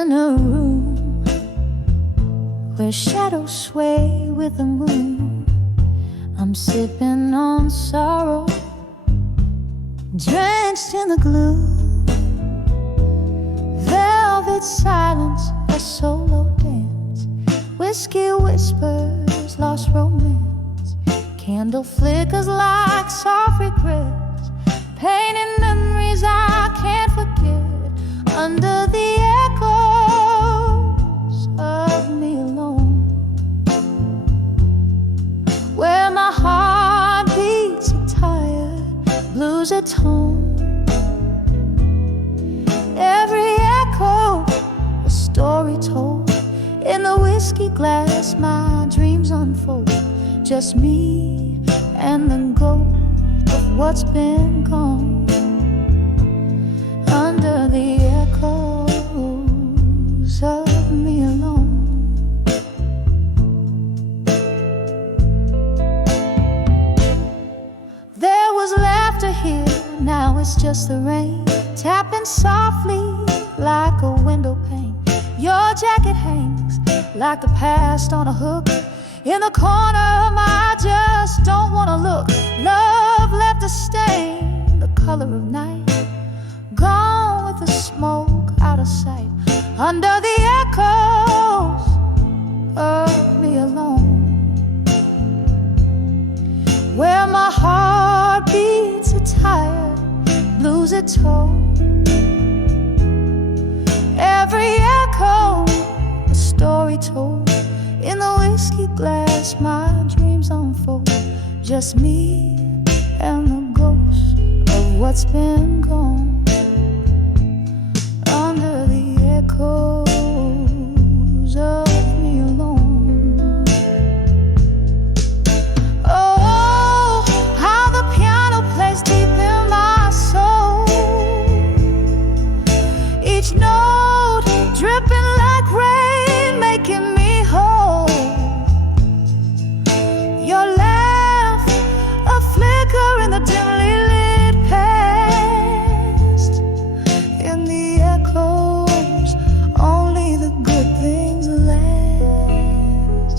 In a room where shadows sway with the moon, I'm sipping on sorrow, drenched in the gloom. Velvet silence, a solo dance, whiskey whispers, lost romance. Candle flickers like soft regrets, painting memories I can't forget. Under the echoes of me alone, where my heart beats are tired, blues at home. Every echo, a story told. In the whiskey glass, my dreams unfold. Just me and the ghost of what's been gone. Under the echoes of me alone. There was laughter here, now it's just the rain, tapping softly like a window pane. Your jacket hangs like the past on a hook. In the corner, I just don't wanna look. Love left a stain, the color of night, gone with the smoke out of sight. Under the echoes of me alone, where my heart beats are tired, blues are told. Every echo, a story told. In the whiskey glass, my dreams unfold. Just me and the ghost of what's been gone. Under the echoes of me alone. Oh, how the piano plays deep in my soul. Each note dripping like rain, making me whole. Your laugh, a flicker in the dimly lit past. In the echoes, only the good things last.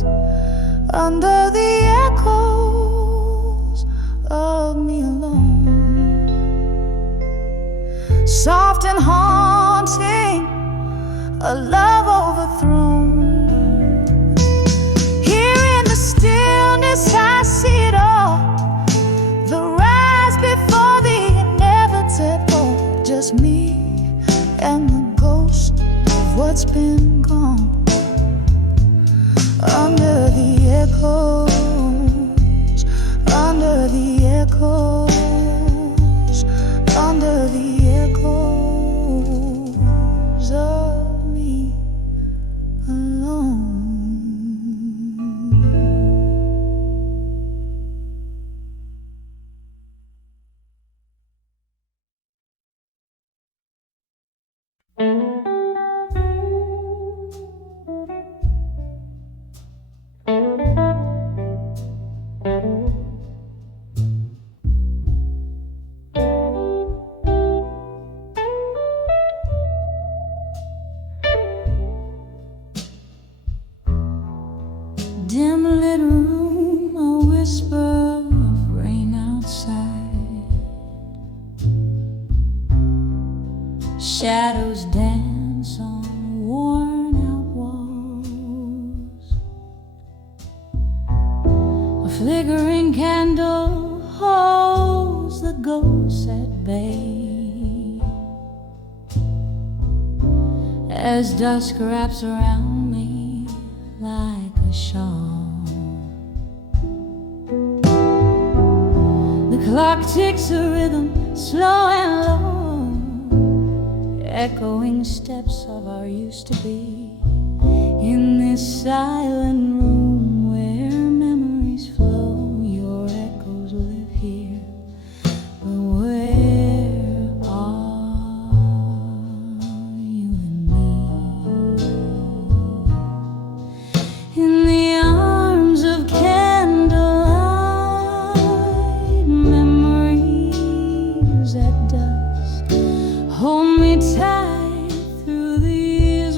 Under the echoes of me alone. Soft and haunting, a love overthrown. Here in the stillness I see it all, the rise before the inevitable. Just me and the ghost of what's been gone. Under the echoes, under the echoes, under the echoes of me alone. Dim lit room, a whisper of rain outside. Shadows dance on worn out walls. A flickering candle holds the ghosts at bay. As dusk wraps around me like a shawl, the clock ticks a rhythm, slow and low, echoing steps of our used to be. In this silent room where memories flow, your echoes live here, but where are you and me? In the arms of candlelight, memories at dusk hold me tight through these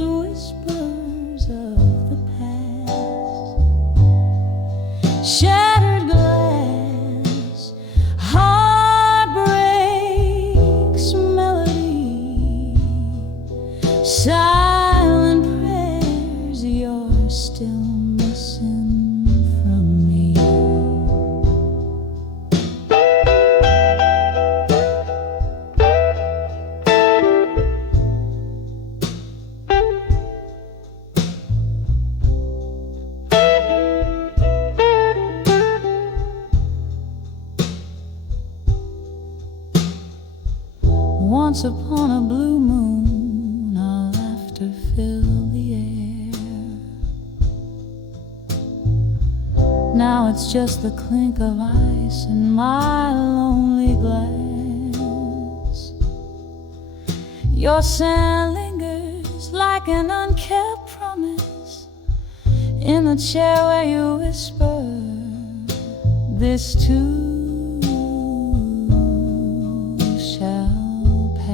once upon a blue moon, our laughter filled the air. Now it's just the clink of ice in my lonely glass. Your sand lingers like an unkept promise in the chair where you whisper, this too shall pass.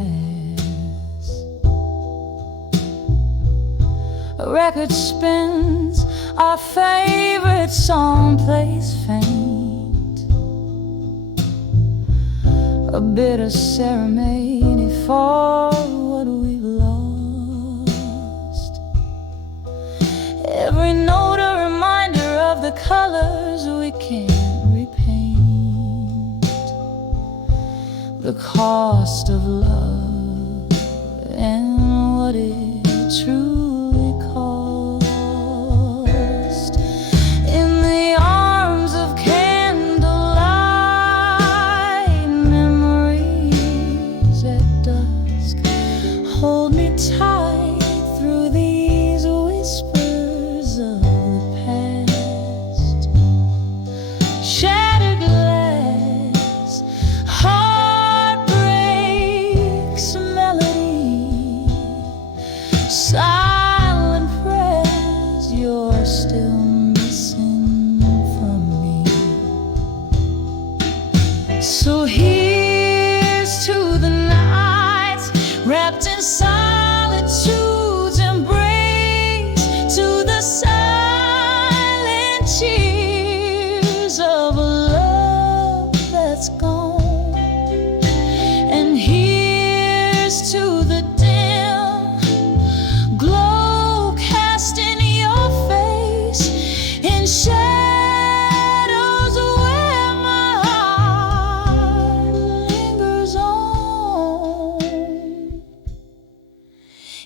A record spins, our favorite song plays faint, a bitter ceremony for what we've lost. Every note a reminder of the colors we can't repaint, the cost of love and what it truly cost. In the arms of candlelight, memories at dusk hold me tight through these whispers of the past. Shattered glass, heartbreak's melody, silent prayers you're still missing from me. So here's to the nights wrapped in solitude's embrace, to the silent cheers of a love that's gone. And here's to the dim glow cast in your face, in shadows where my heart lingers on.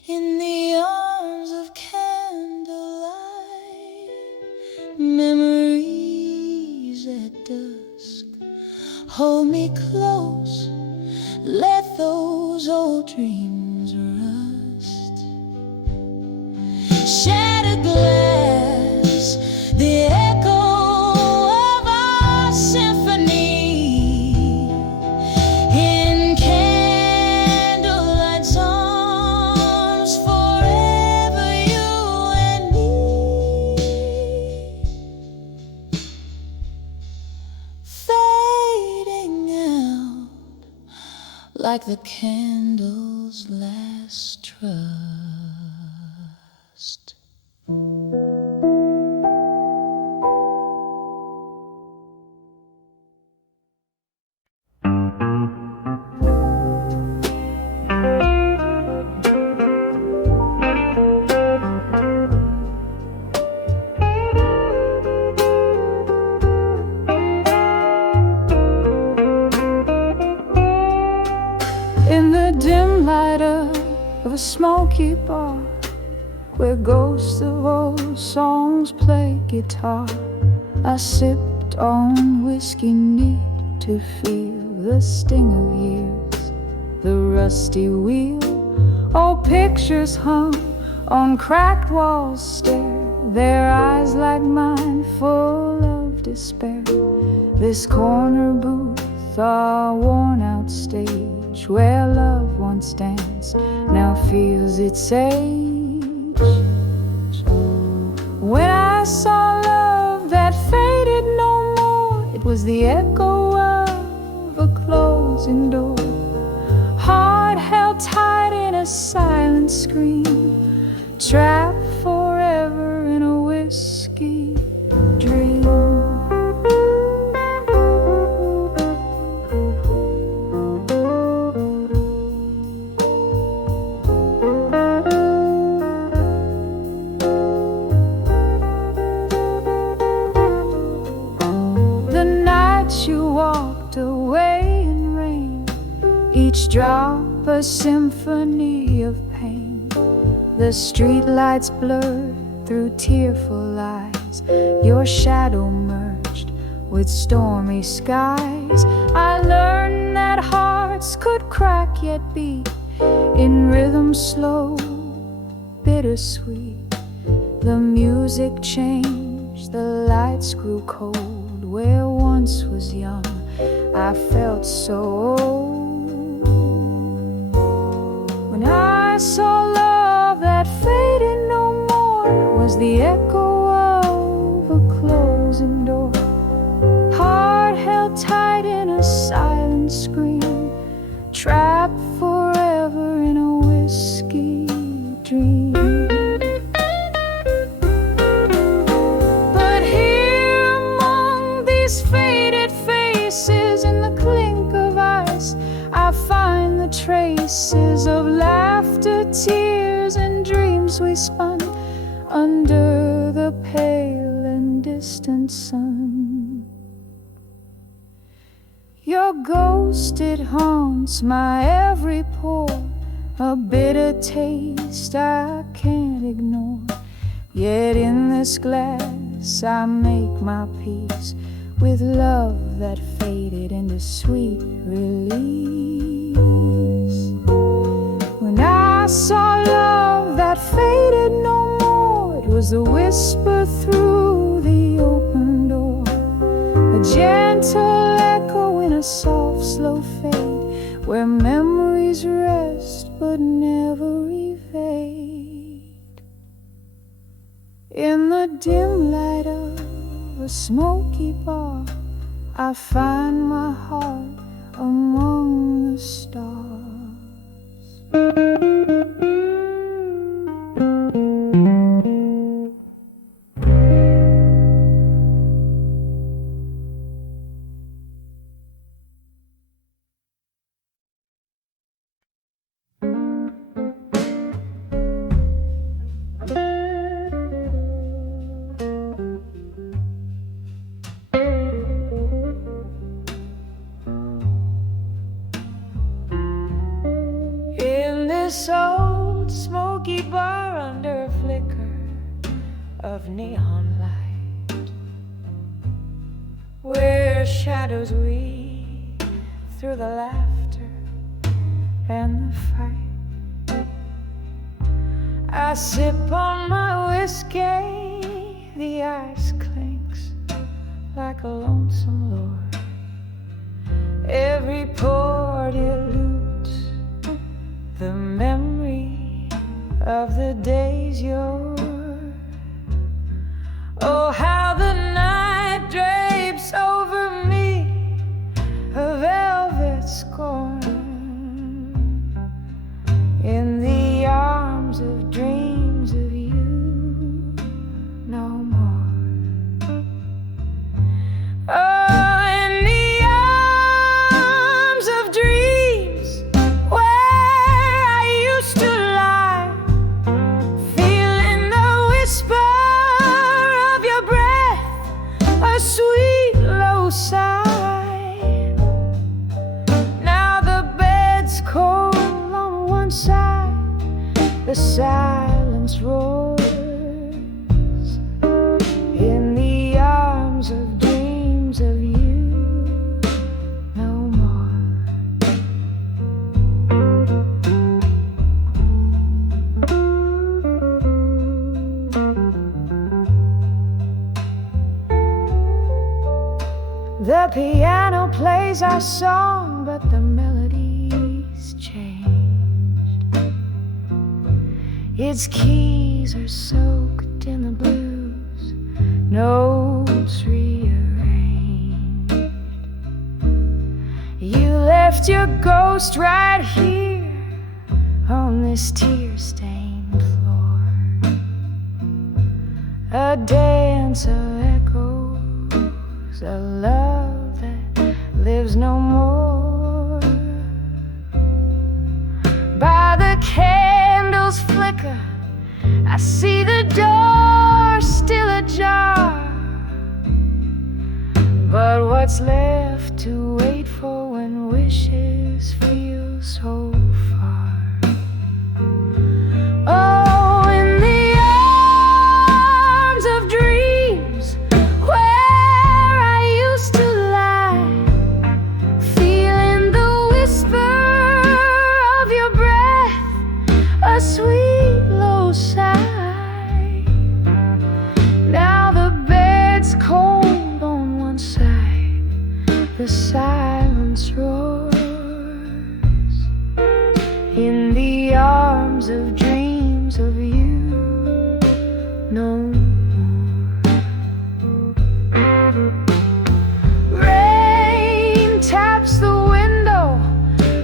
In the arms of candlelight, memories at dusk hold me close, let those old dreams rust. Shattered glass, the echo of our symphony, in candlelight's arms, forever you and me. Fading out like the candle's last trust. In the dim light of a smoky bar, where ghosts of old songs play guitar, I sipped on whiskey neat to feel the sting of years, the rusty wheel. Old pictures hung on cracked walls stare, their eyes like mine full of despair. This corner booth, our worn out stage, where love once danced now feels its age. When I saw love that faded no more, it was the echo of a closing door, heart held tight in a silent scream, trapped forever in a whiskey dream. Each drop a symphony of pain, the streetlights blurred through tearful eyes, your shadow merged with stormy skies. I learned that hearts hearts could crack yet beat in rhythm slow, bittersweet. The music changed, the lights grew cold. Where once was young, I felt so old. When I saw love that faded no more, it was the echo of a closing door. Heart held tight in a silent scream, trapped forever in a whiskey dream. But here among these faded faces, in the clink of ice, I find the traces of laughter, tears, and dreams we spun under the pale and distant sun. Your ghost, it haunts my every pore, a bitter taste I can't ignore. Yet in this glass I make my peace with love that faded into sweet release. When I saw love that faded no more, it was a whisper through the open door, a gentle echo in a soft slow fade, where memories rest but never evade. In the dim light of a smoky bar, I find my heart among the stars. This old smoky bar under a flicker of neon light, where shadows weave through the laughter and the fight. I sip on my whiskey, the ice clinks like a lonesome lord. Every pour dilutes the memory of the days you're. Oh, how the night drapes over me a velvet scorn, in the arms of dreams of you no more. Oh, sweet low sigh. Now the bed's cold on one side, the silence roars, in the arms of dreams of you no more. The piano plays our song, but the melody's changed. Its keys are soaked in the blues, notes rearranged. You left your ghost right here on this tear-stained floor, a dance of echoes, a love that lives no more. By the candle's flicker, I see the door still ajar, but what's left to wait for when wishes feel so far? Oh, in the arms of dreams, where I used to lie, feeling the whisper no more. Rain taps the window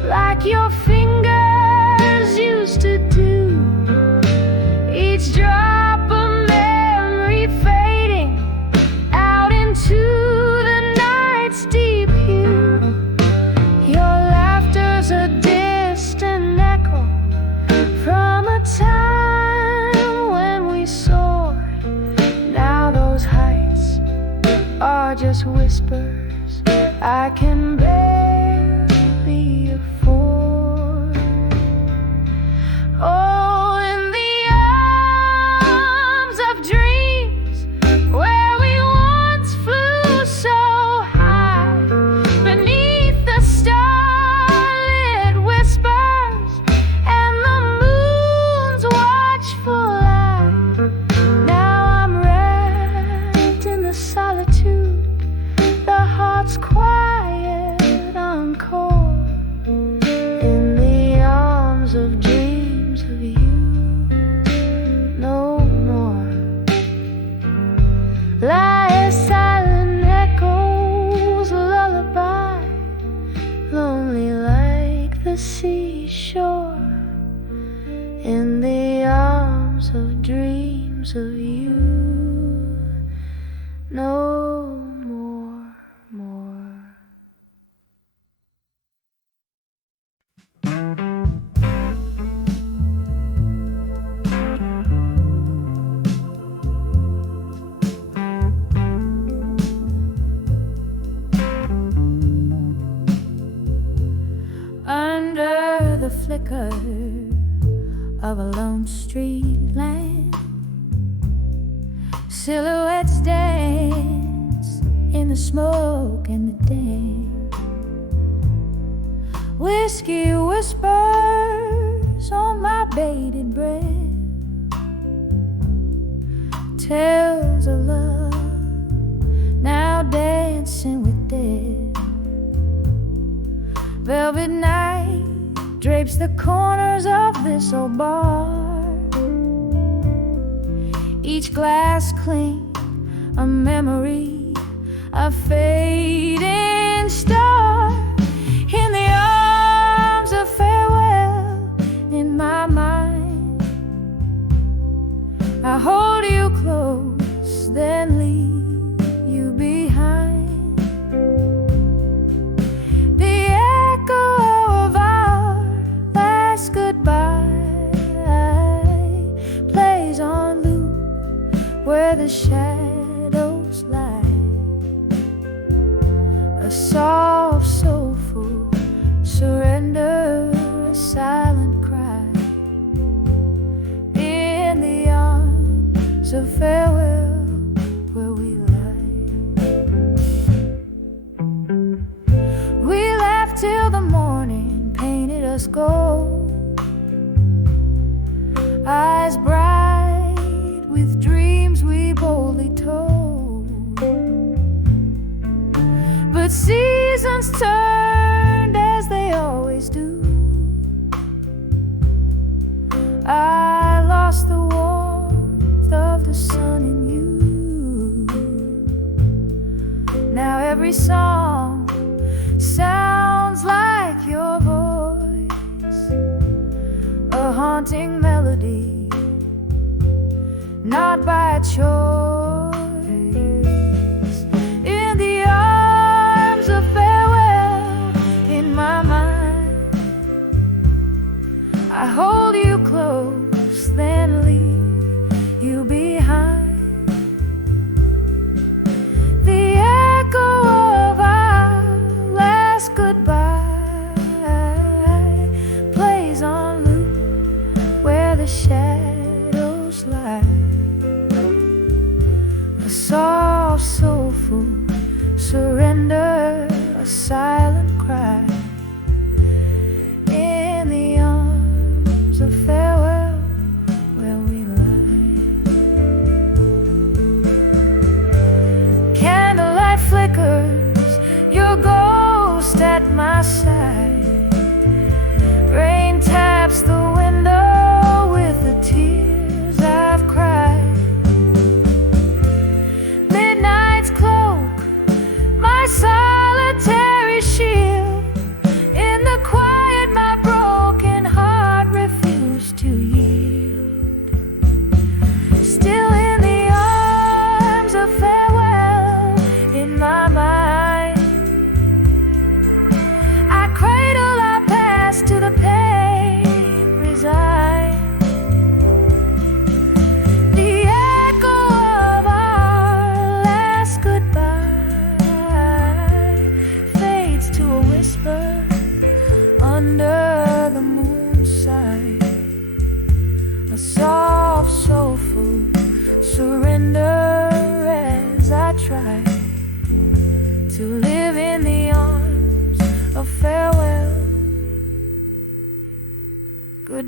like your fingers used to do. Each drop of memory fading out into the night's deep hue. Your laughter's a distant echo from a time when we soared. Now those heights are just whispers I can barely afford. Oh, in the arms of dreams where we once flew so high, beneath the starlit whispers and the moon's watchful eye. Now I'm wrapped in the solitude, the heart's quiet encore, in the arms of dreams of you, no more. Lie silent echoes, lullaby, lonely like the seashore, in the arms of dreams of you, no more, more. Under the flicker of a lone street lamp, silhouettes dance in the smoke and the damp. Whiskey whispers on my bated breath, tales of love now dancing with death. Velvet night drapes the corners of this old bar. Each glass cling a memory, a fading star. In the arms of farewell, in my mind, I hold you close, then leave you behind. The echo of our last goodbye plays on loop where the shadows lie. A soft, soulful surrender, a silent cry in the arms of farewell where we lie. We laughed till the morning painted us gold, eyes bright with dreams we boldly told. But seasons turned as they always do. I lost the warmth of the sun in you. Now every song sounds like your voice, a haunting melody, not by choice. In the arms of farewell, in my mind, I hold you close, then leave you behind. The echo of our last goodbye plays on loop where the shadows lie. A soft, soulful surrender, a silent cry in the arms of farewell where we lie. Candlelight flickers, your ghost at my side. Rain taps the window with the tears I've cried.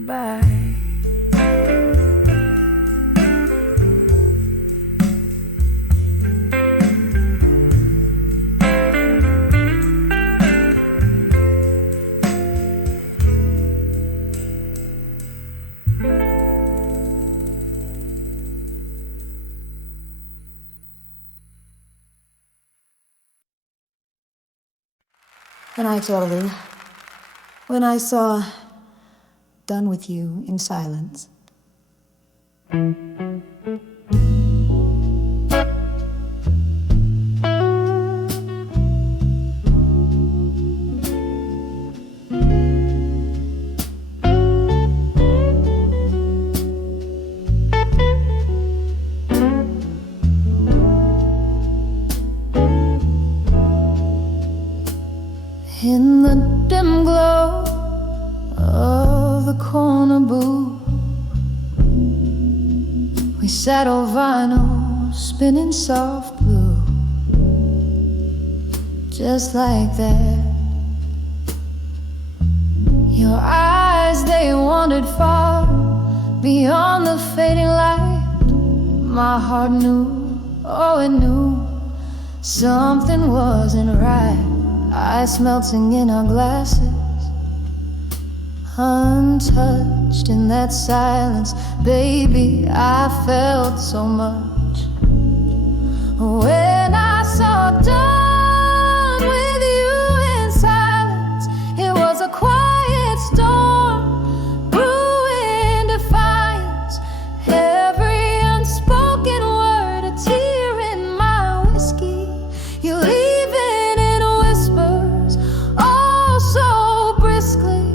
goodbye. And I told her, when I saw Done With You in Silence. In the dim glow of the corner booth, we sat on vinyl, spinning soft blue. Just like that, your eyes, they wandered far beyond the fading light. My heart knew, oh it knew, something wasn't right. Ice melting in our glasses, untouched in that silence. Baby, I felt so much when I saw Done With You in Silence. It was a quiet storm, brewing defiance. Every unspoken word, a tear in my whiskey. You leaving in whispers, oh so briskly.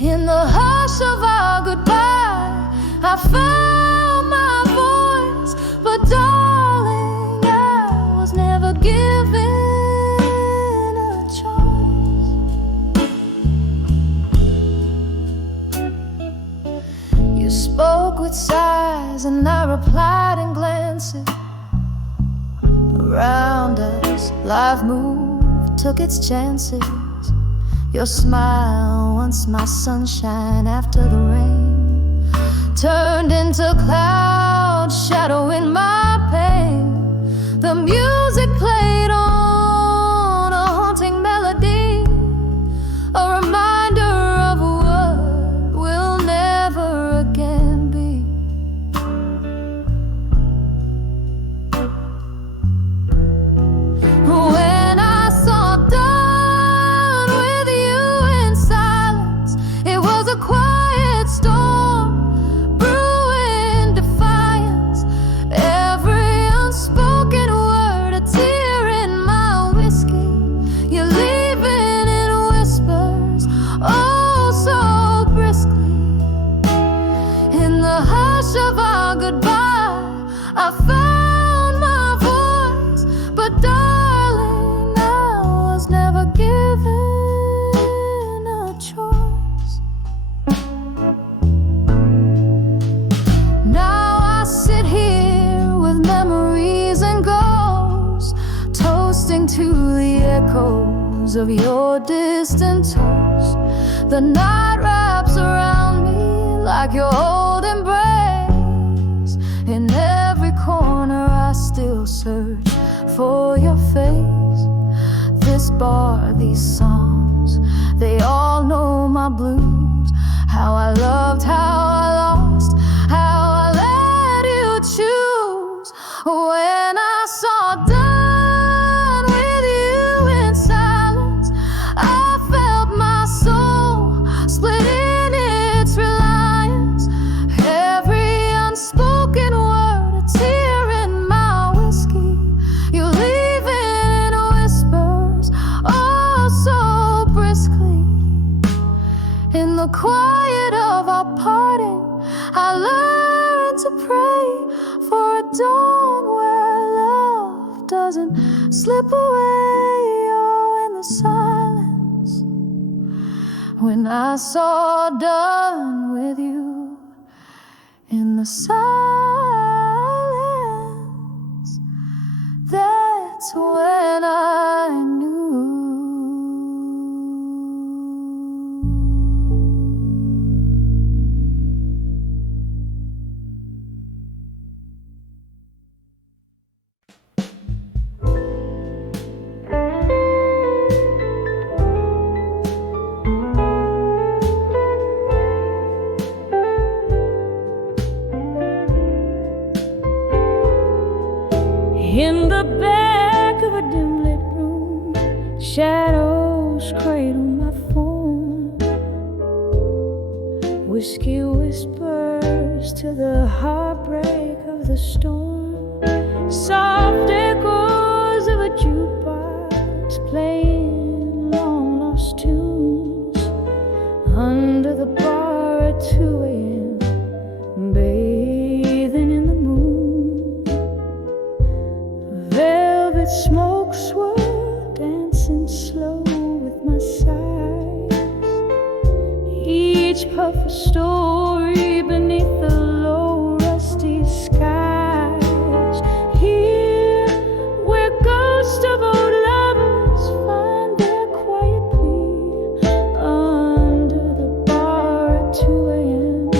In the hush of our goodbye, I found my voice. But darling, I was never given a choice. You spoke with sighs and I replied in glances. Around us, life moved, took its chances. Your smile, once my sunshine after the rain, turned into clouds, shadowing my pain. The music played on, a haunting melody, a reminder of what will never again be. When I saw Done With You in Silence, it was a quiet storm, brewing defiance. Every unspoken word, a tear in my whiskey. You're leaving in whispers, oh so briskly. In the hush of our goodbye, I found my voice. But darling, I was never given a choice. Now I sit here with memories and ghosts, toasting to the echoes of your distant toast. The night wraps around me like your old embrace. In every corner I still search for your face. This bar, these songs, they all know my blues. How I loved, how I lost, how I let you choose. When I saw Done With You in Silence, I felt my soul split in its reliance. Every unspoken word, a tear in my whiskey. You leaving in whispers, oh so briskly. In the quiet of our parting, I learned to pray for a dawn where love doesn't slip away. Oh, in the silence, when I saw Done With You in the silence, that's when I knew. In the back of a dim lit room, shadows cradle my form. Whiskey whispers to the heartbreak of the storm. Soft echoes of a jukebox playing long lost tunes under the bar at 2 a.m. bathing in the moon. Velvet smoke swirl dancing slow with my sighs. Each puff a story beneath the low rusty skies. Here where ghosts of old lovers find their quiet plea under the bar at 2 a.m.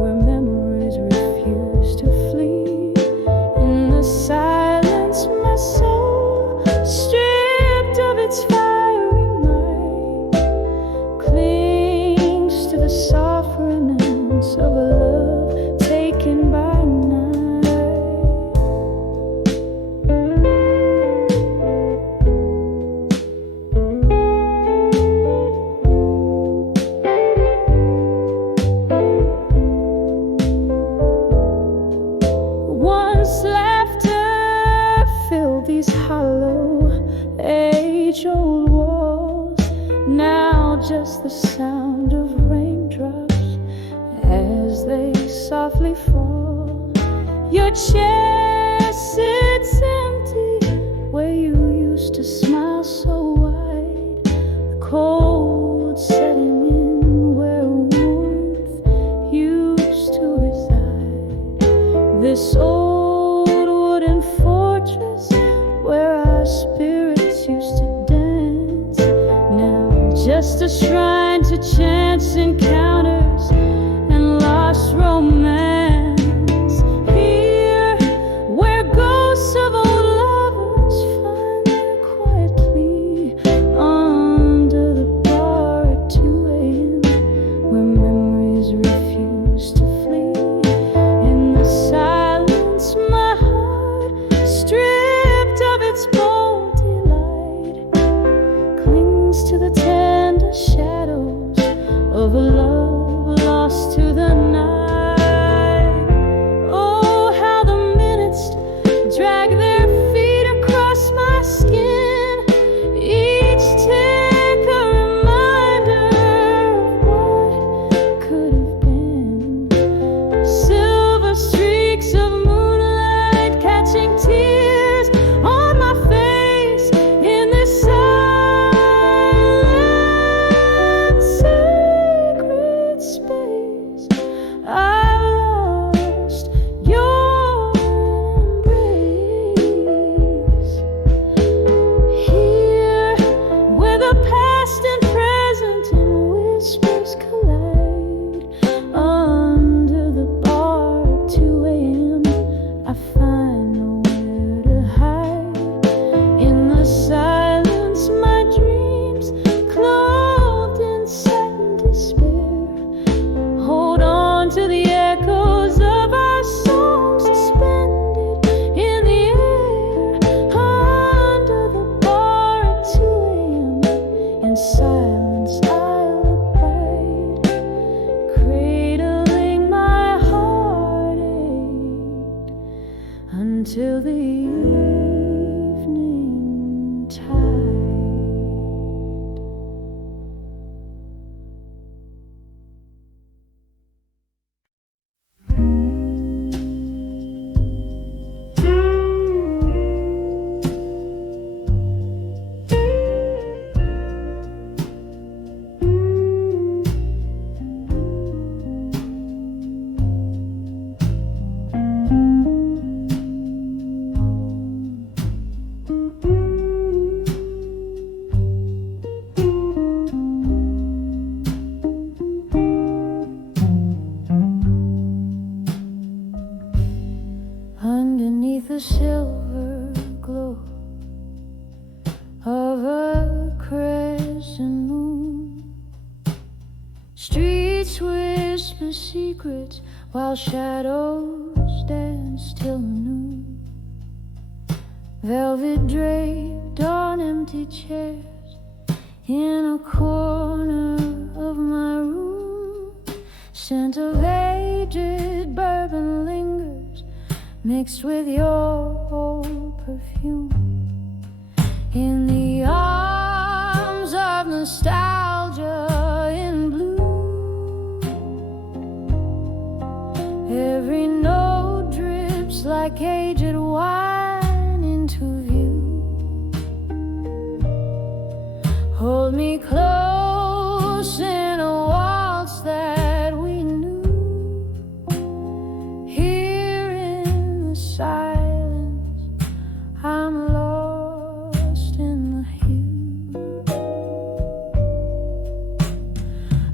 where memories refuse to flee. In the silence my soul, stripped of its fiery might, clings to the soft remnants of a love taken by night. Once laughter filled these hollow, age-old walls, now just the sound of raindrops as they softly fall. Your chair sits empty where you used to smile so wide. The cold setting in where warmth used to reside. This old wooden fortress where our spirits used to dance, now just a shrine to chance encounters and lost romance. Here where ghosts of old lovers find their quiet plea under the bar at 2 a.m. where memories refuse to flee. In the silence my heart, stripped of its bold delight, clings to the tender shadows of a love lost to the night. Oh, how the minutes drag their feet across my skin, each tick a reminder of what could have been. Silver streaks of moonlight catching tears on my face in this silent, sacred space. I lost your embrace. Here where the past and present in whispers collide under the bar at 2 a.m. I find nowhere to hide. In the silence my dreams, clothed in satin despair, hold on to the echoes of our songs suspended in the air under the bar at 2 a.m. In silence I'll abide, cradling my heartache until the evening tide. Underneath the silver glow of a crescent moon, streets whisper secrets while shadows dance till noon. velvet draped on empty chairs in a corner of my room. Scent of aged bourbon lingers mixed with your old perfume. In the arms of nostalgia in blue, every note drips like aged wine into view. Hold me close in a waltz that we knew. Here in the silence, I'm lost in the hue.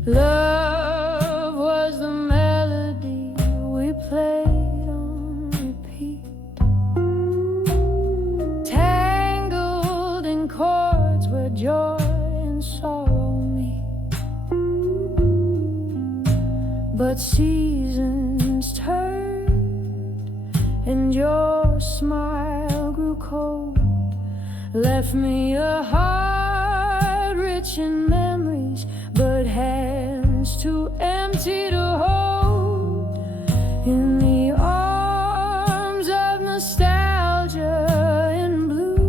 Love was the melody we played on repeat, tangled in chords where joy and sorrow meet. But seasons turned and your smile grew cold, left me a heart rich in memories, but hands too empty to hold. In the arms of nostalgia in blue,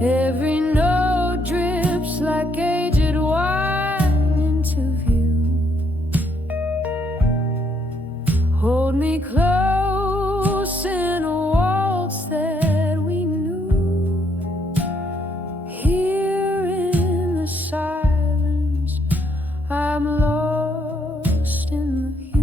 every note drips like aged wine into view. Hold me close in a waltz that we knew. Here in the silence, I'm lost in the hue.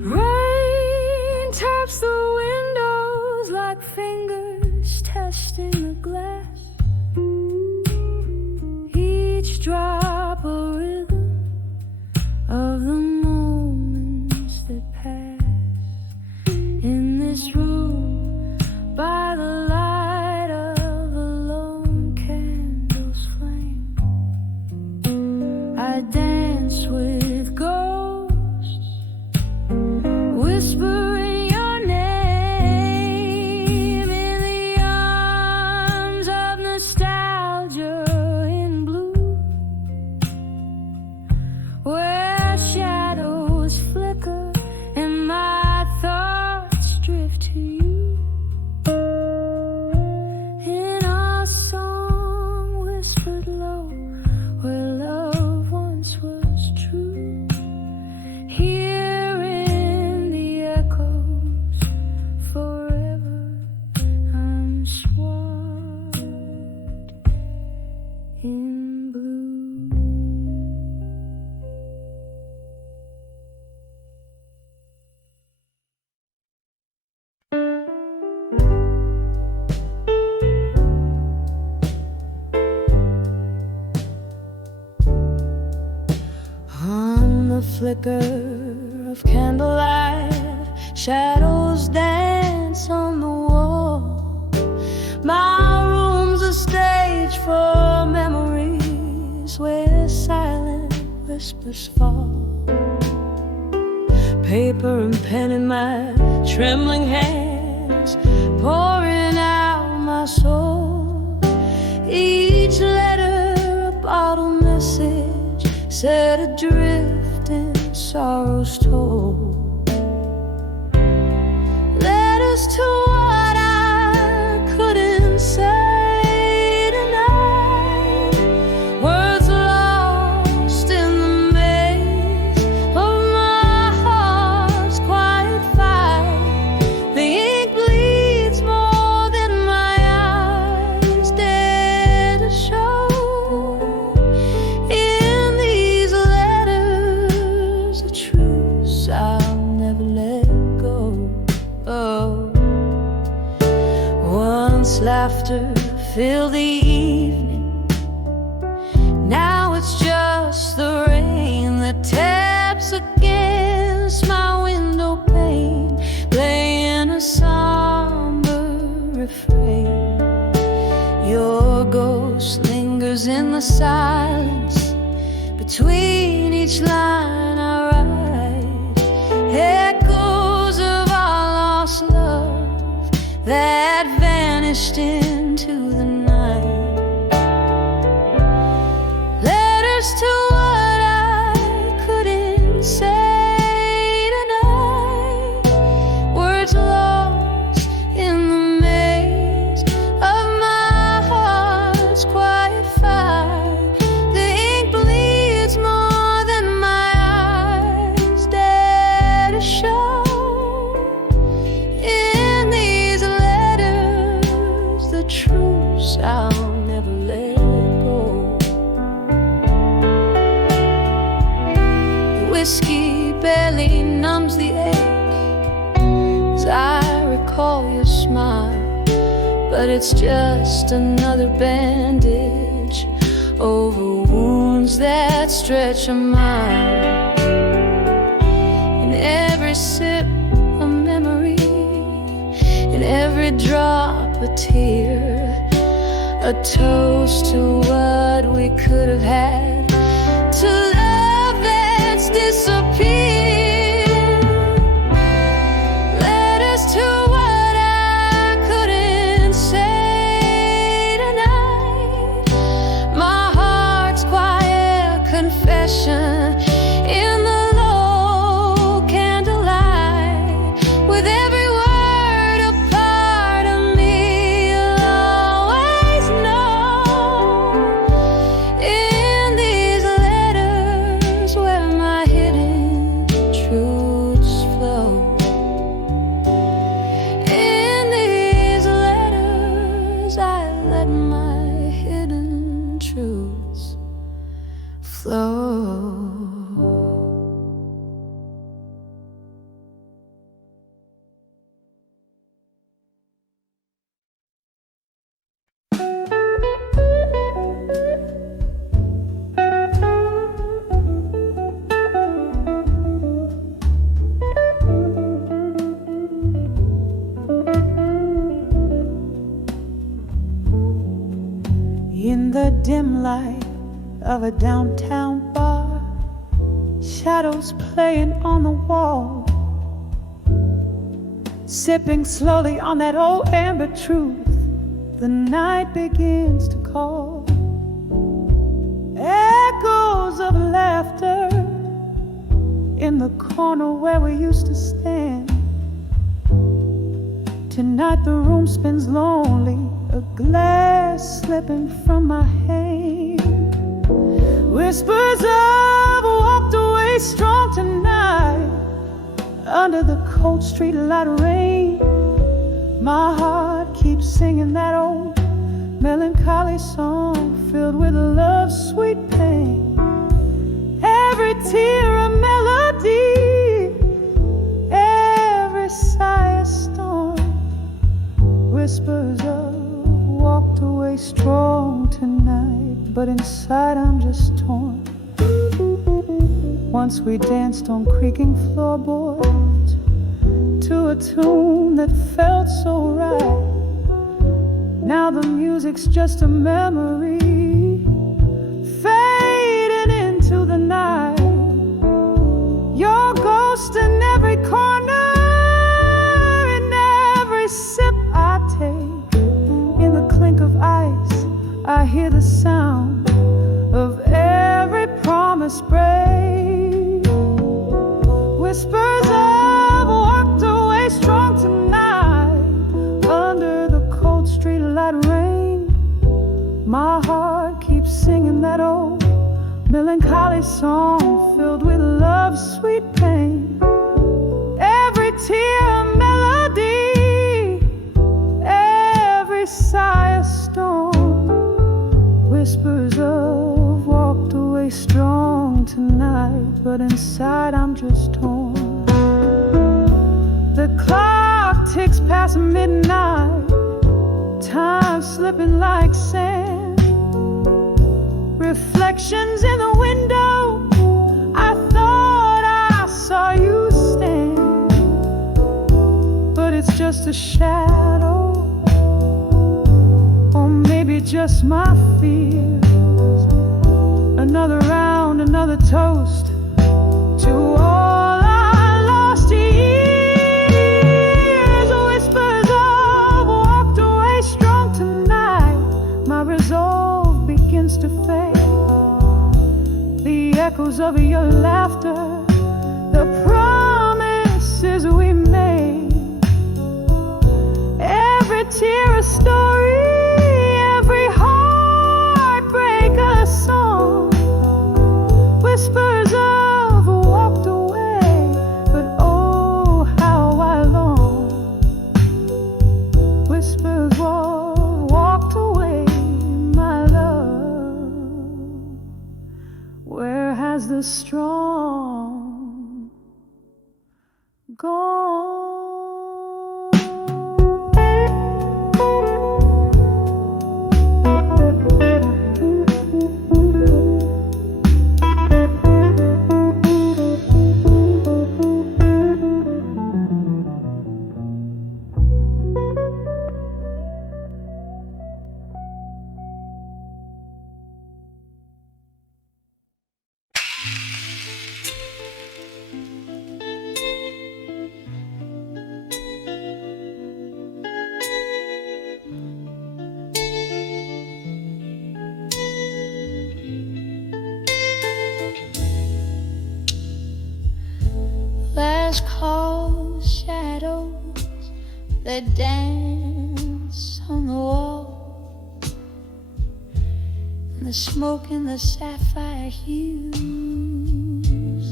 Rain taps the windows like fingers testing the glass. Each drop a rhythm of the moments that pass. In this room, by the light of a lone candle's flame, I dance with ghosts, whispering your name. In the arms of nostalgia in blue, where shadows flicker and my thoughts drift to you. In a song whispered low, where love once was true. Here in the echoes, forever I'm swathed in blue. On the flicker of candlelight, shadows dance on the wall. My room's a stage for memories where silent whispers fall. Paper and pen in my trembling hands, pouring out my soul. Each letter a bottle message set adrift in sorrow's toll. Letters to what I couldn't say tonight, words lost in the maze of my heart's quiet fight. The ink bleeds more than my eyes dare to show. till the evening. Now it's just the rain that taps against my window pane, playing a somber refrain. Your ghost lingers in the silence between each line I write, echoes of our lost love that vanished into the night. Letters to what I couldn't say tonight, words lost in the maze of my heart's quiet fire. The ink bleeds more than my eyes dare to show. In these letters, the truths I'll never let go. The whiskey barely numbs the ache as I recall your smile, but it's just another bandage over wounds that stretch a mile. In every sip a memory, in every drop a tear, a toast to what we could have had, to love that's disappeared. Letters to what I couldn't say tonight, my heart's quiet confession in the low candlelight. With every word a part of me will always know. In these letters where my hidden truths flow. In these letters I let my hidden truths flow. In the dim light of a downtown bar, shadows playing on the wall, sipping slowly on that old amber truth, the night begins to call. Echoes of laughter in the corner where we used to stand. Tonight the room spins lonely, a glass slipping from my hand. Whispers of walked away strong tonight under the cold street light rain. My heart keeps singing that old melancholy song filled with love's sweet pain. Every tear a melody, every sigh a storm. Whispers of walked away strong tonight, but inside I'm just torn. Once we danced on creaking floorboards to a tune that felt so right. Now the music's just a memory fading into the night. Your ghost in every corner, in every sip I take. In the clink of ice, I hear the sound of every promise break. Whispers of walked away strong tonight under the cold street light rain. My heart keeps singing that old melancholy song filled with love's sweet pain. Every tear a melody, every sigh a storm. Whispers of walked away strong tonight, but inside I'm just torn. The clock ticks past midnight, time slipping like sand. Reflections in the window, I thought I saw you stand, but it's just a shadow, or maybe just my fears. Another round, another toast to all I lost years. Whispers of walked away strong tonight. My resolve begins to fade. The echoes of your laughter, the promises we made. Every tear a story, every heartbreak a song. Whispers of walked away, but oh, how I long. Whispers walked away, my love. Where has the strong gone? Last call shadows that dance on the wall, and the smoke and the sapphire hues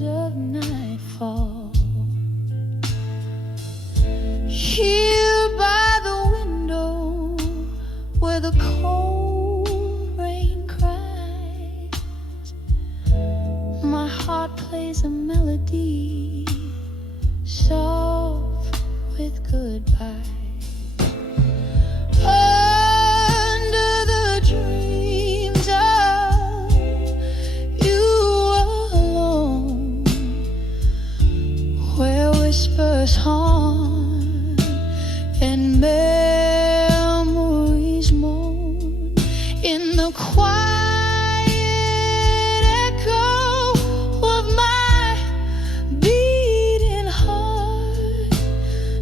of nightfall. Here by the window where the cold rain cries, my heart plays a melody soft with goodbye. Under the dreams of you alone, where whispers haunt and memories moan in the quiet echo of my beating heart.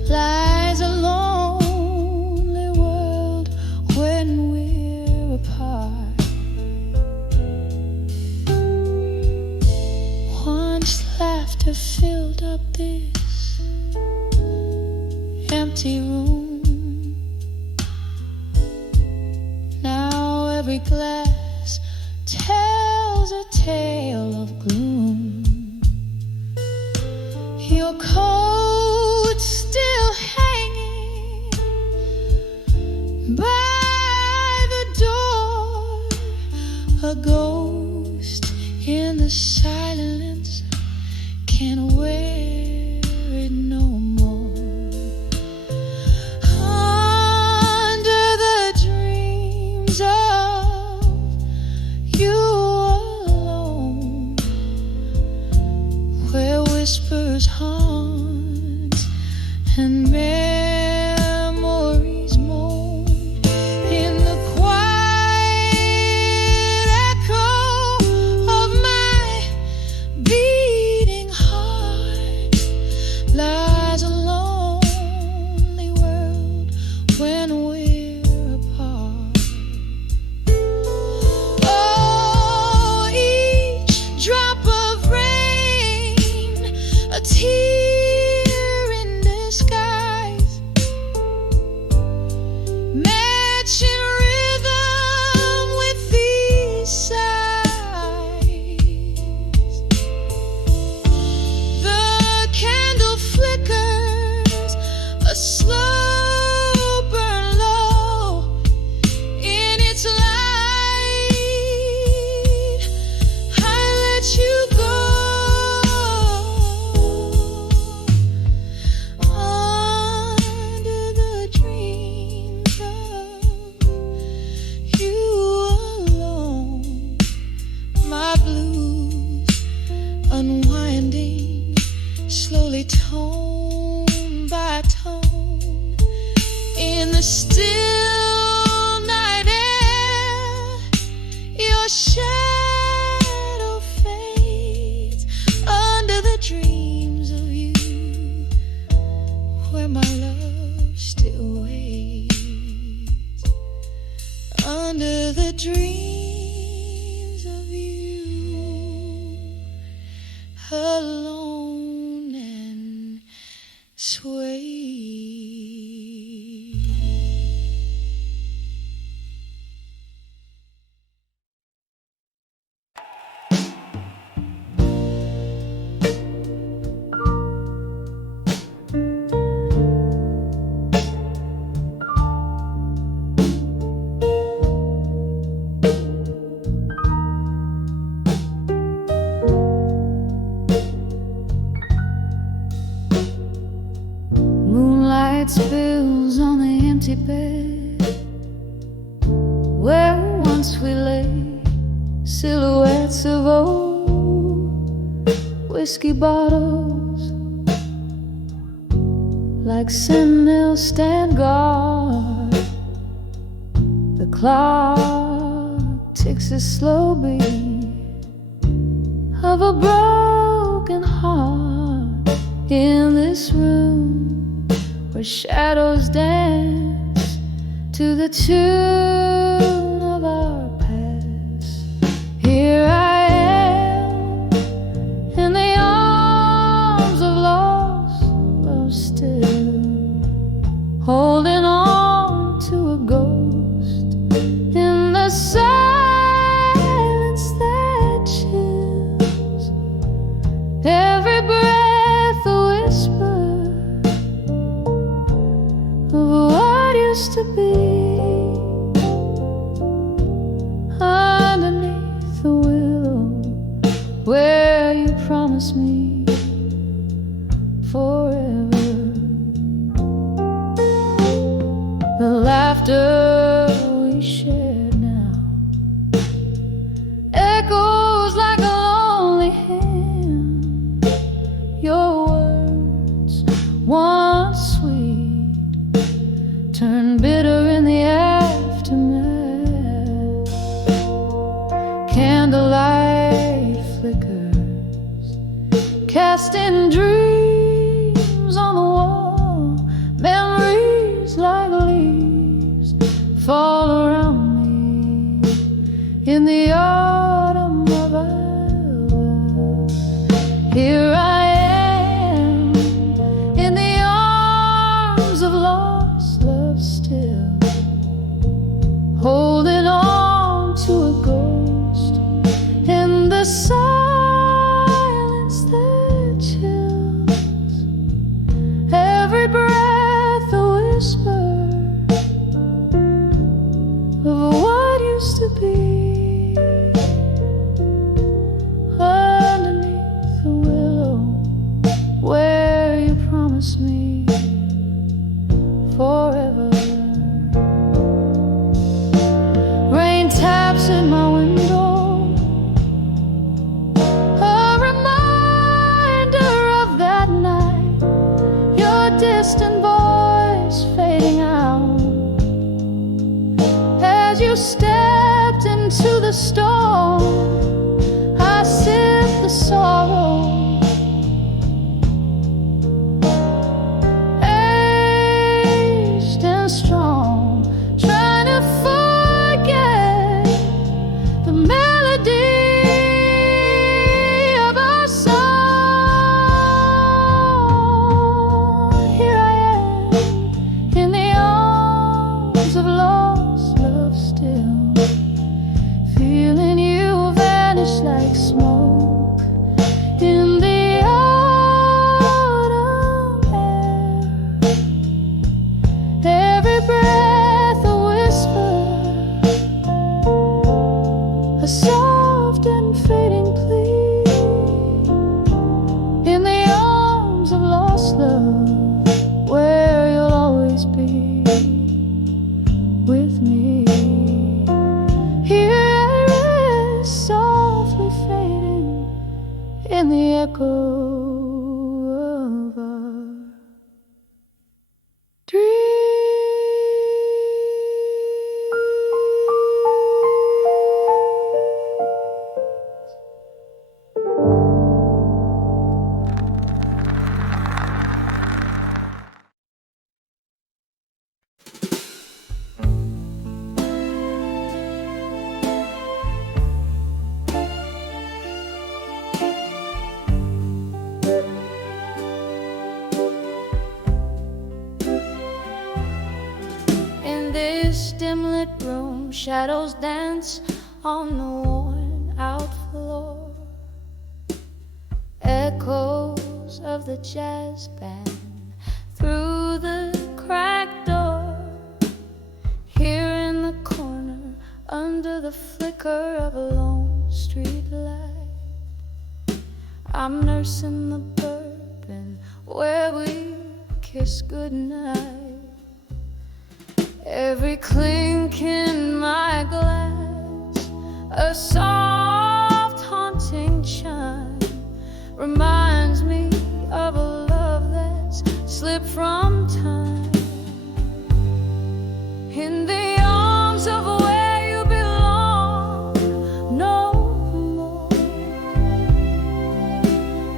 Lies a lonely world when we're apart. Once laughter filled up this empty room. Now every glass tells a tale of gloom. Your coat still hanging by the door, a ghost in the silence can't wear it no more. Under the dreams of you alone, where whispers haunt and memories moan in the quiet echo of my beating heart. Lies a lonely world when we're apart. Oh, each drop of rain, a tear your shadow fades under the dreams of you, where my love still waits under the dreams of you, alone and swayed. Spills on the empty bed where once we lay, silhouettes of old whiskey bottles like sentinels stand guard. The clock ticks a slow beat of a broken heart in this room where shadows dance to the tune of our past. Here I am in the arms of lost love still, holding on to a ghost in the silence that chills. Every breath a whisper of what used to be underneath the willow where you promised me forever. The laughter we shared now echoes like a lonely hymn. Your words, once sweet, turn bitter in the aftermath. Candlelight flickers, casting dreams on the wall. Memories like leaves fall around me in the autumn of our love. Here I am in the arms of lost love still, holding on to a ghost in the silence that chills. Every breath a whisper of what used to be underneath the willow where you promised me forever. Rain taps in my window, a reminder of that night. Your distant voice fading out as you stepped into the storm. I sip the sorrow, aged and strong, trying to forget the melody of our song. Here I am in the arms of lost love still, feeling you vanish like smoke in the autumn air. Every breath a whisper, a soft and fading plea in the arms of lost love where you'll always be with me. Here I rest, softly fading in the echo of our dreams. Shadows dance on the worn out floor. Echoes of the jazz band through the cracked door. Here in the corner, under the flicker of a lone street light, I'm nursing the bourbon where we kiss goodnight. Every clink in my glass, a soft haunting chime, reminds me of a love that's slipped from time. In the arms of where you belong, no more.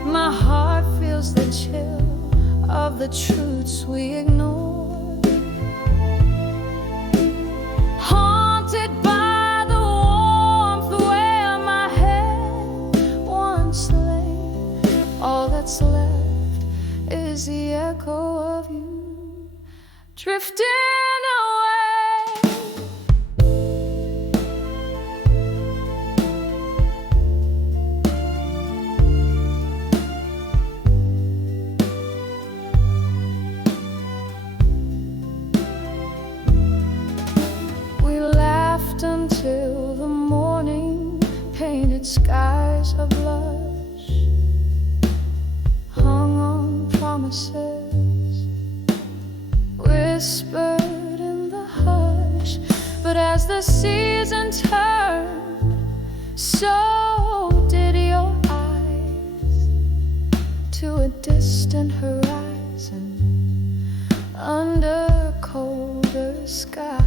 My heart feels the chill of the truths we ignore. Haunted by the warmth where my head once lay, all that's left is the echo of you drifting away. Until the morning painted skies of blush, hung on promises, whispered in the hush. But as the season turned, so did your eyes to a distant horizon under colder skies.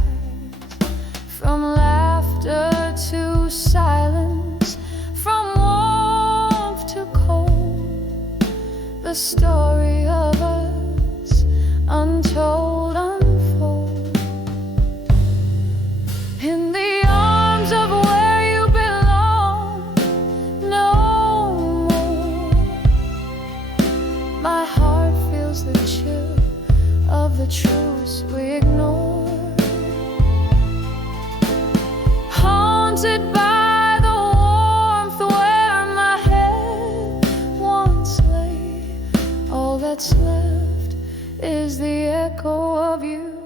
From laughter to silence, from warmth to cold, the story of us, untold, unfold. In the arms of where you belong, no more. My heart feels the chill of the truths we ignore. Haunted by the warmth where my head once lay, all that's left is the echo of you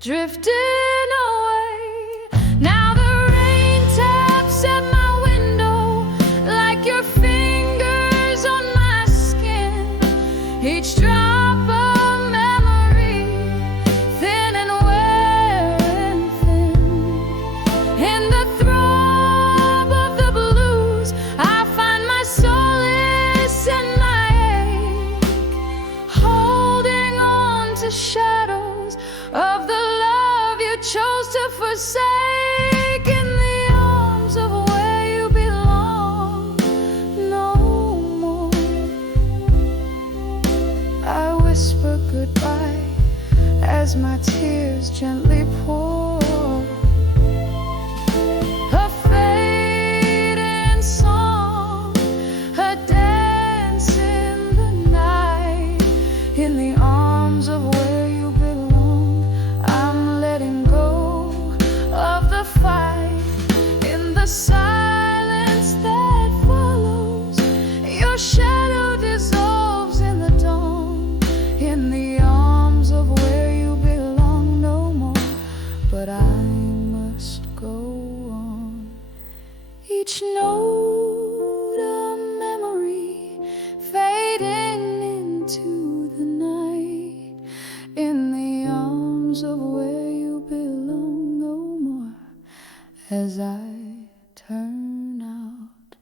drifting away. Now the rain taps at my window like your fingers on my skin. Each drop of memory, thin and wearing thin. In the throb of the blues, I find my solace and my ache, holding on to shadows of the love you chose to forsake. In the arms of where you belong, no more. I whisper goodbye as my tears gently pour. A fading song, a dance in the night. In the arms of where you belong, I'm letting go of the fight. In the silence that follows, your shadow dissolves in the dawn. In the arms of where you belong, no more. But I must go on. Each note a memory fading into the night. In the arms of where you belong, no more. As I turn out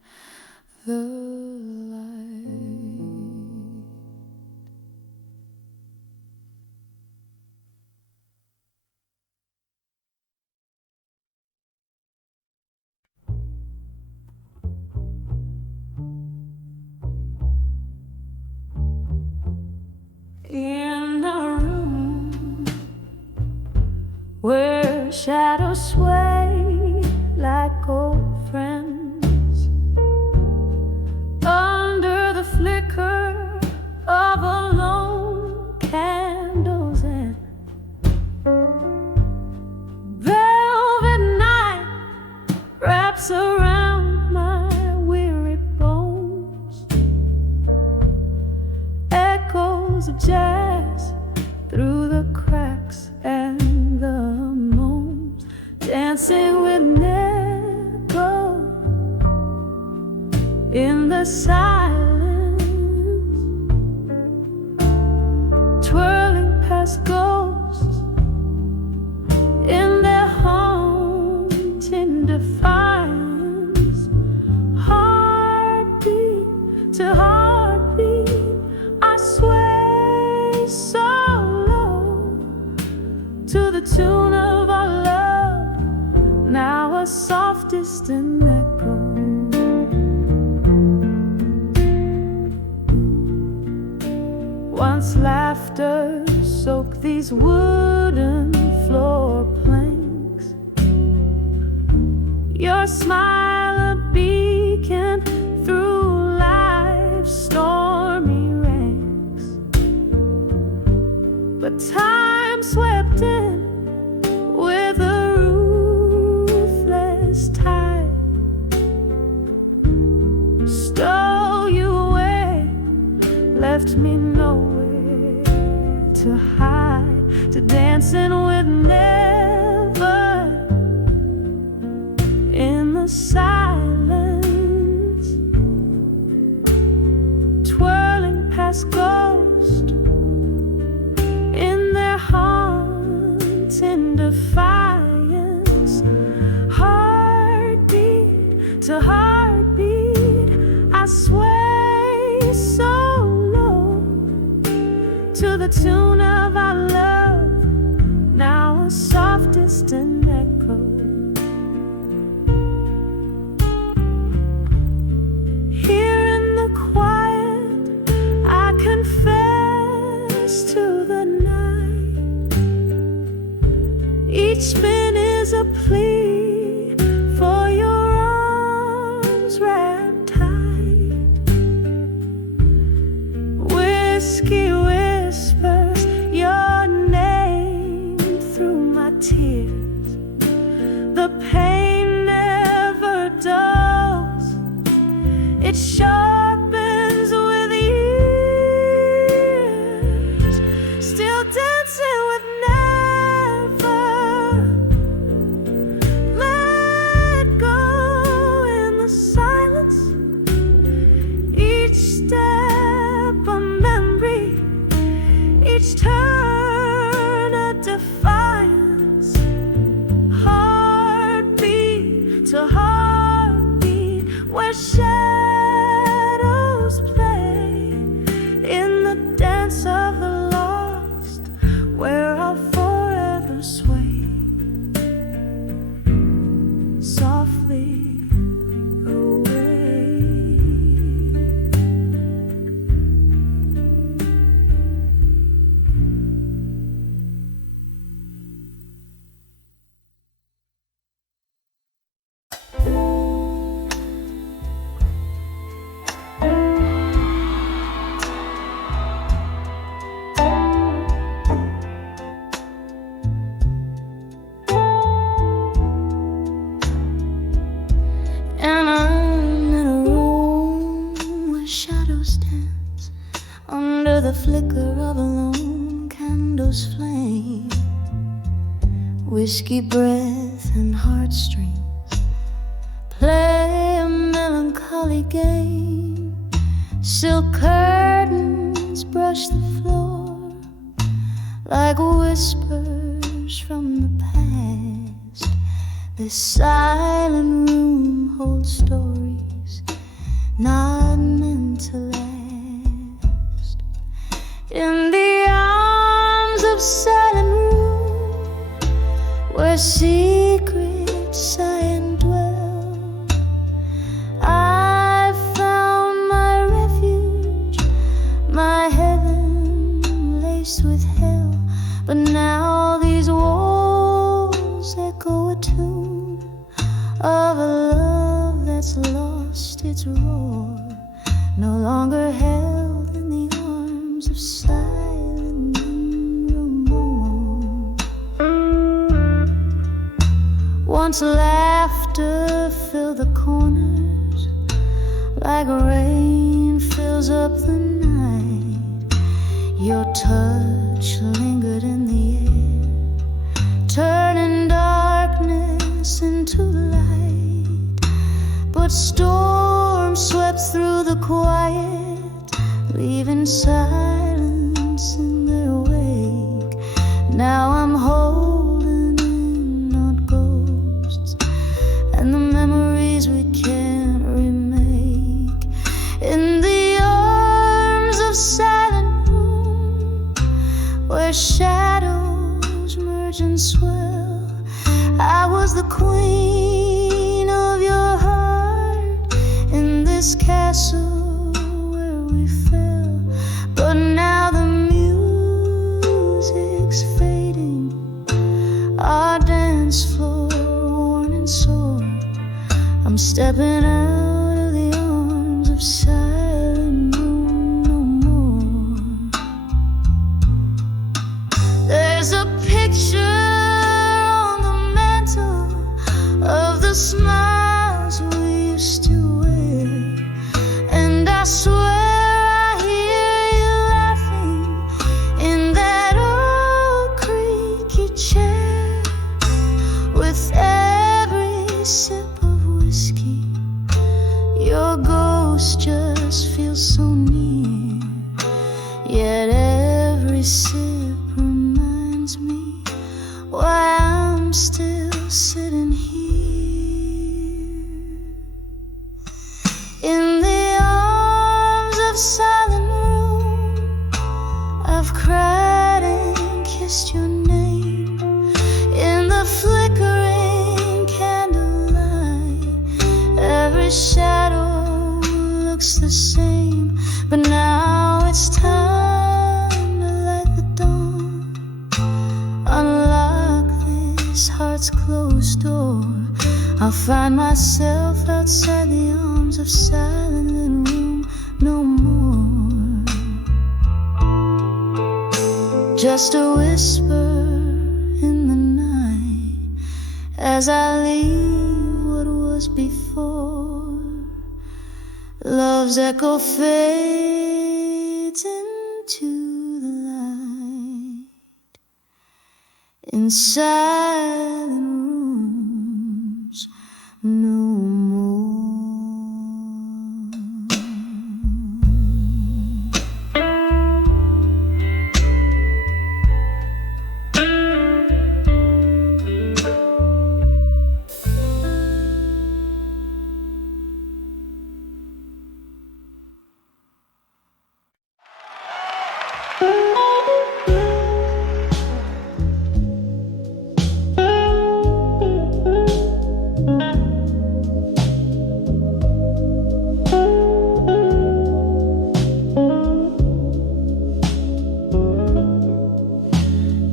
the light. In a room where shadows sway like old friends, under the flicker of a lone candle's end, velvet wraps around my weary bones, echoes of jazz through the cracks and the moans, dancing with an echo in the silence, twirling past ghosts in their haunting defiance. Heartbeat to heartbeat, I sway so low to the tune of our love, now a soft distant echo. Once laughter soaked these wooden floor planks, your smile a beacon through life's stormy ranks. But time swept in with a ruthless tide, stole you away, left me nowhere to hide, to dancing with never in the silence, twirling past ghosts in their haunting defiance. Heartbeat to heartbeat, I sway so low to the tune of our love, now a soft distant echo. Here in the quiet, I confess to the night. Each spin is a plea for your arms wrapped tight. Whiskey whispers your name through my tears. The pain never dulls, it sharpens with years. Still dancing with never, let go in the silence. Each step a memory, each turn a defiance. Heartbeat to heartbeat, where shadows play in the dance of the lost, where I'll forever sway softly away. And I'm in a room where shadows dance under the flicker of a lone candle's flame. Whiskey breath and heartstrings play a melancholy game. Silk curtains brush the floor like whispers from the past. This silent room holds stories not meant to last. In the arms of silent room, where secrets sigh and dwell, I found my refuge, my heaven laced with hell. But now these walls echo a tune of a love that's lost its roar, no longer held in the arms of silent remorse. once laughter filled the corners, like rain fills up the night. Your touch lingered in the air, turning darkness into light. But storms swept through the quiet, leaving silence in their wake. Now I'm holding in, not ghosts, and the memories we can't remake. In the arms of silent room, where shadows merge and swell, I was the queen of your heart in this castle where we fell. But now the music's fading, our dance floor worn and sore. I'm stepping out of the arms of silent room no more. There's a picture on the mantle of the smiles we used to wear, and I swear I hear you laughing in that old creaky chair. With every sip of whiskey, your ghost just feels so near. Yet every sip reminds me why I'm still sitting here. In the arms of silent room, I've cried and kissed your name. In the flickering candlelight, every shadow looks the same. But now it's time to light the dawn, unlock this heart's closed door. I'll find myself outside the arms of silent room no more. Just a whisper in the night as I leave what was before. Love's echo fades into the light in silent rooms no more.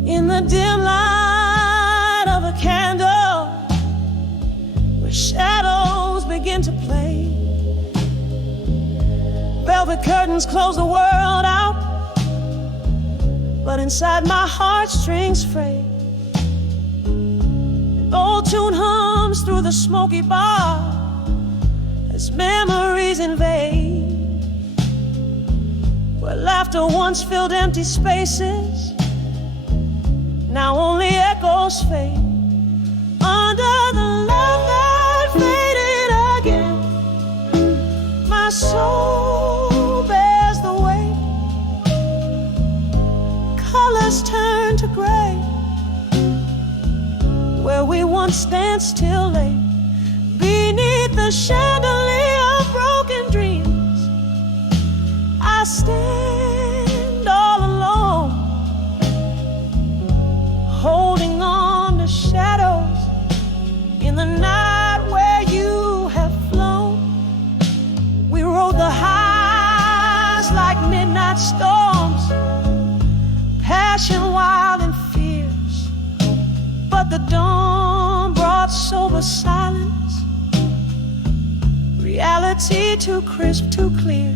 In the dim light of a candle, where shadows begin to play, velvet curtains close the world out, but inside my heartstrings fray. An old tune hums through the smoky bar as memories invade, where laughter once filled empty spaces, now only echoes fade. Under the love that faded again, my soul bears the weight. Colors turn to gray, where we once danced till late. Beneath the chandelier of broken dreams, I stand all alone, holding on to shadows in the night where you have flown. We rode the highs like midnight storms, passion wild and fierce, but the dawn brought sober silence, reality too crisp, too clear.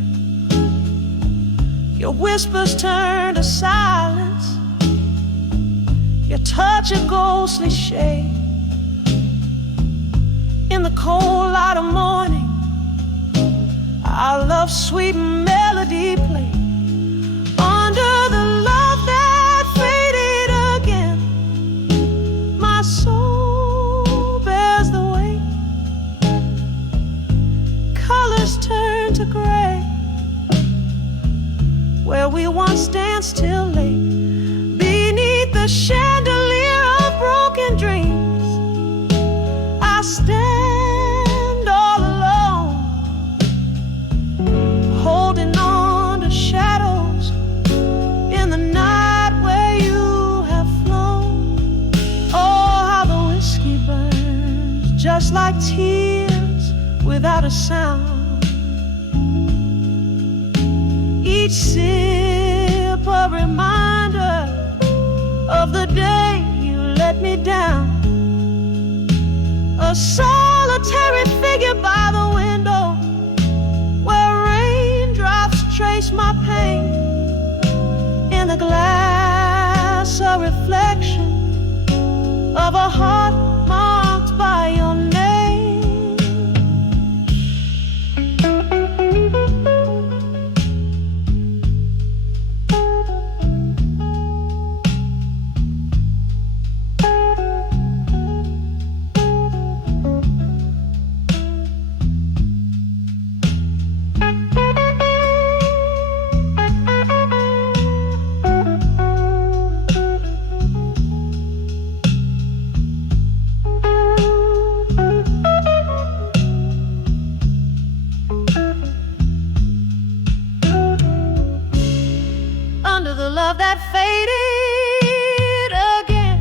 Your whispers turn to silence, your touch a ghostly shade. the cold light of morning, our love sweet melody played. Under the love that faded again, my soul bears the weight. Colors turn to gray, where we once danced till late. Beneath the chandelier of broken dreams, I stand all alone, holding on to shadows in the night where you have flown. Oh, how the whiskey burns, just like tears without a sound. Each sip a reminder of the day you let me down. A solitary figure by the window, where raindrops trace my pain. In the glass, a reflection of a heart marked by your name. Love that faded again,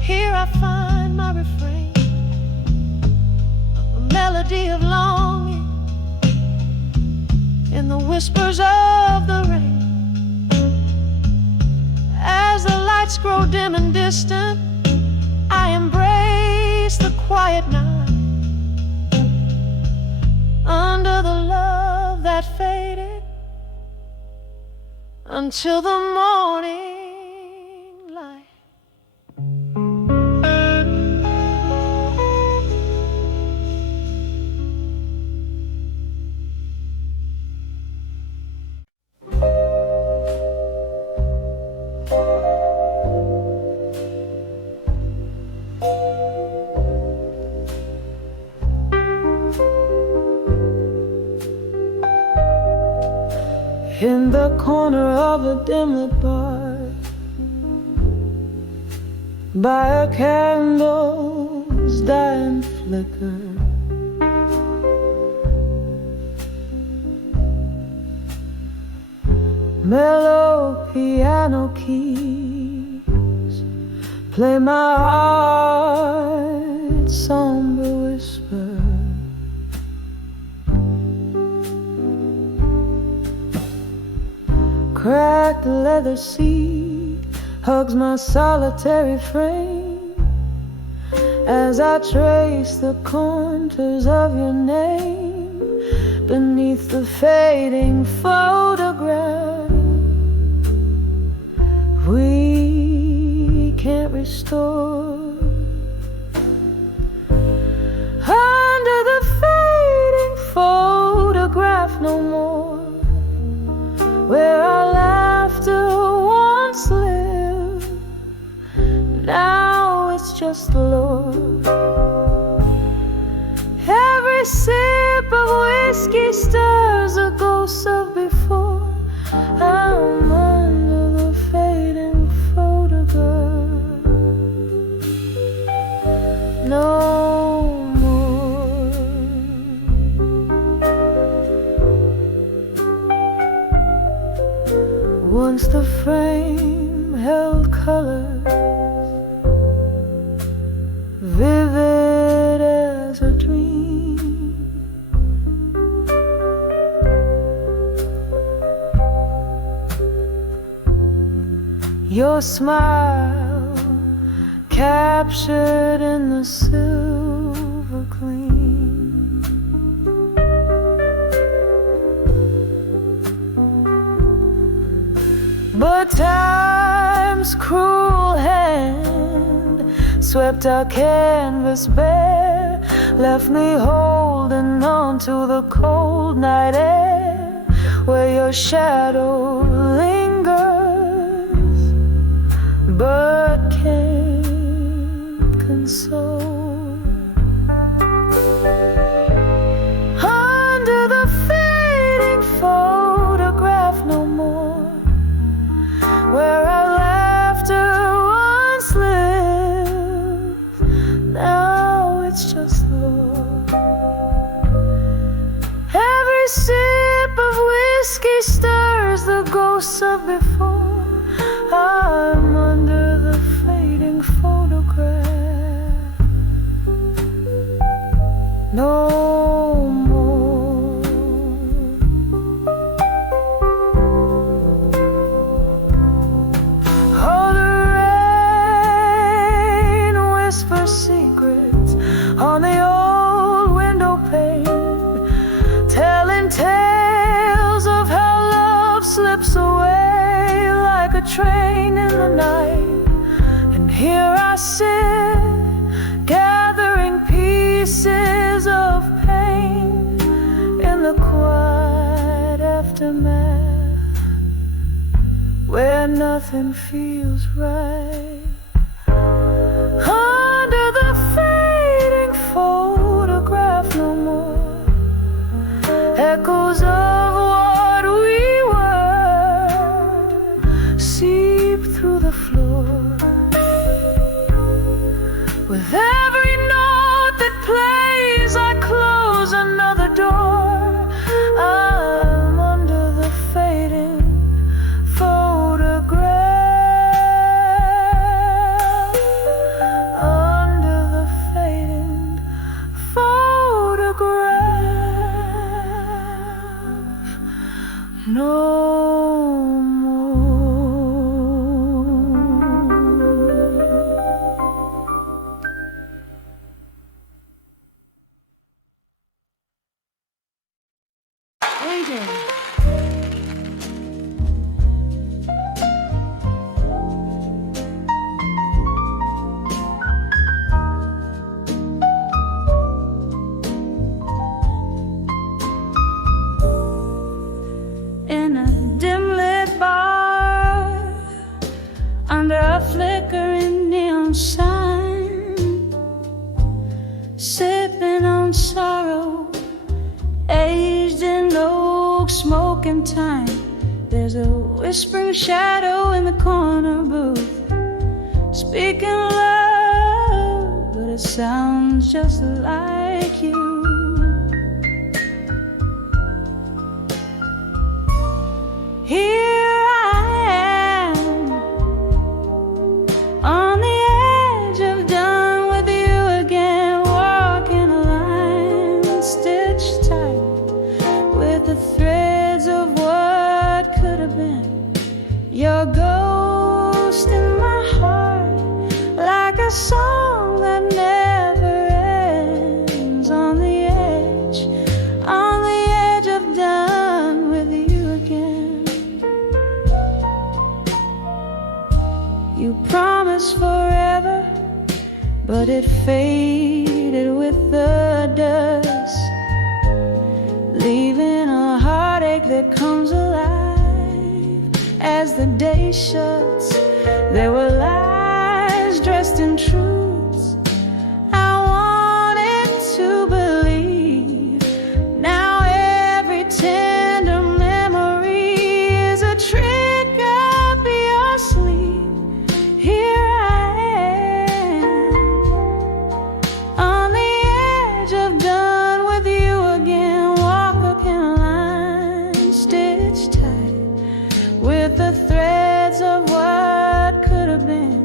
here I find my refrain, a melody of longing in the whispers of the rain. As the lights grow dim and distant, I embrace the quiet night. Under the love that faded, until the morning light. In the corner of a dim-lit bar, by a candle's dying flicker, mellow piano keys play my heart's somber whisper. Cracked leather seat hugs my solitary frame as I trace the contours of your name beneath the fading photograph. We can't restore. Under the fading photograph no more, where our laughter once lived, now it's just the Lord. Every sip of whiskey stirs a ghost of before. I'm under the fading photograph. No more. Once the frame held colors, vivid as a dream. Your smile captured in the silver gleam. But time's cruel hand swept our canvas bare left me holding on to the cold night air where your shadow lingers, but can't console. Under the fading photograph no more, where our laughter once lived, now it's just lore. Every sip of whiskey stirs the ghosts of before. I'm under the fading photograph no more. All the rain whispers secrets on the old window pane, telling tales of how love slips away like a train in the night. And here I sit, gathering pieces of pain in the quiet aftermath, where nothing feels right. Under the fading photograph no more, echoes of what we were seep through the floor. With every note that plays, I close another door. I'm under the fading photograph, under the fading photograph no more. Waiting. In a dim-lit bar, under a flickering neon sign, sipping on sorrow, aged in oak, smoking time. There's a whispering shadow in the corner booth, speaking loud, but it sounds just like you. Here I am, on the edge of done with you again, walking a line stitched tight with the threads of what could have been. Your ghost in my heart, like a song that never ends, on the edge of done with you again. You promised forever, but it faded with the dust, leaving a heartache that comes alive as the day shuts. There were lies dressed in truths I wanted to believe. Now every tender memory is a trick up your sleeve. Here I am, on the edge of done with you again, walking a line stitched tight with the threads of what could have been.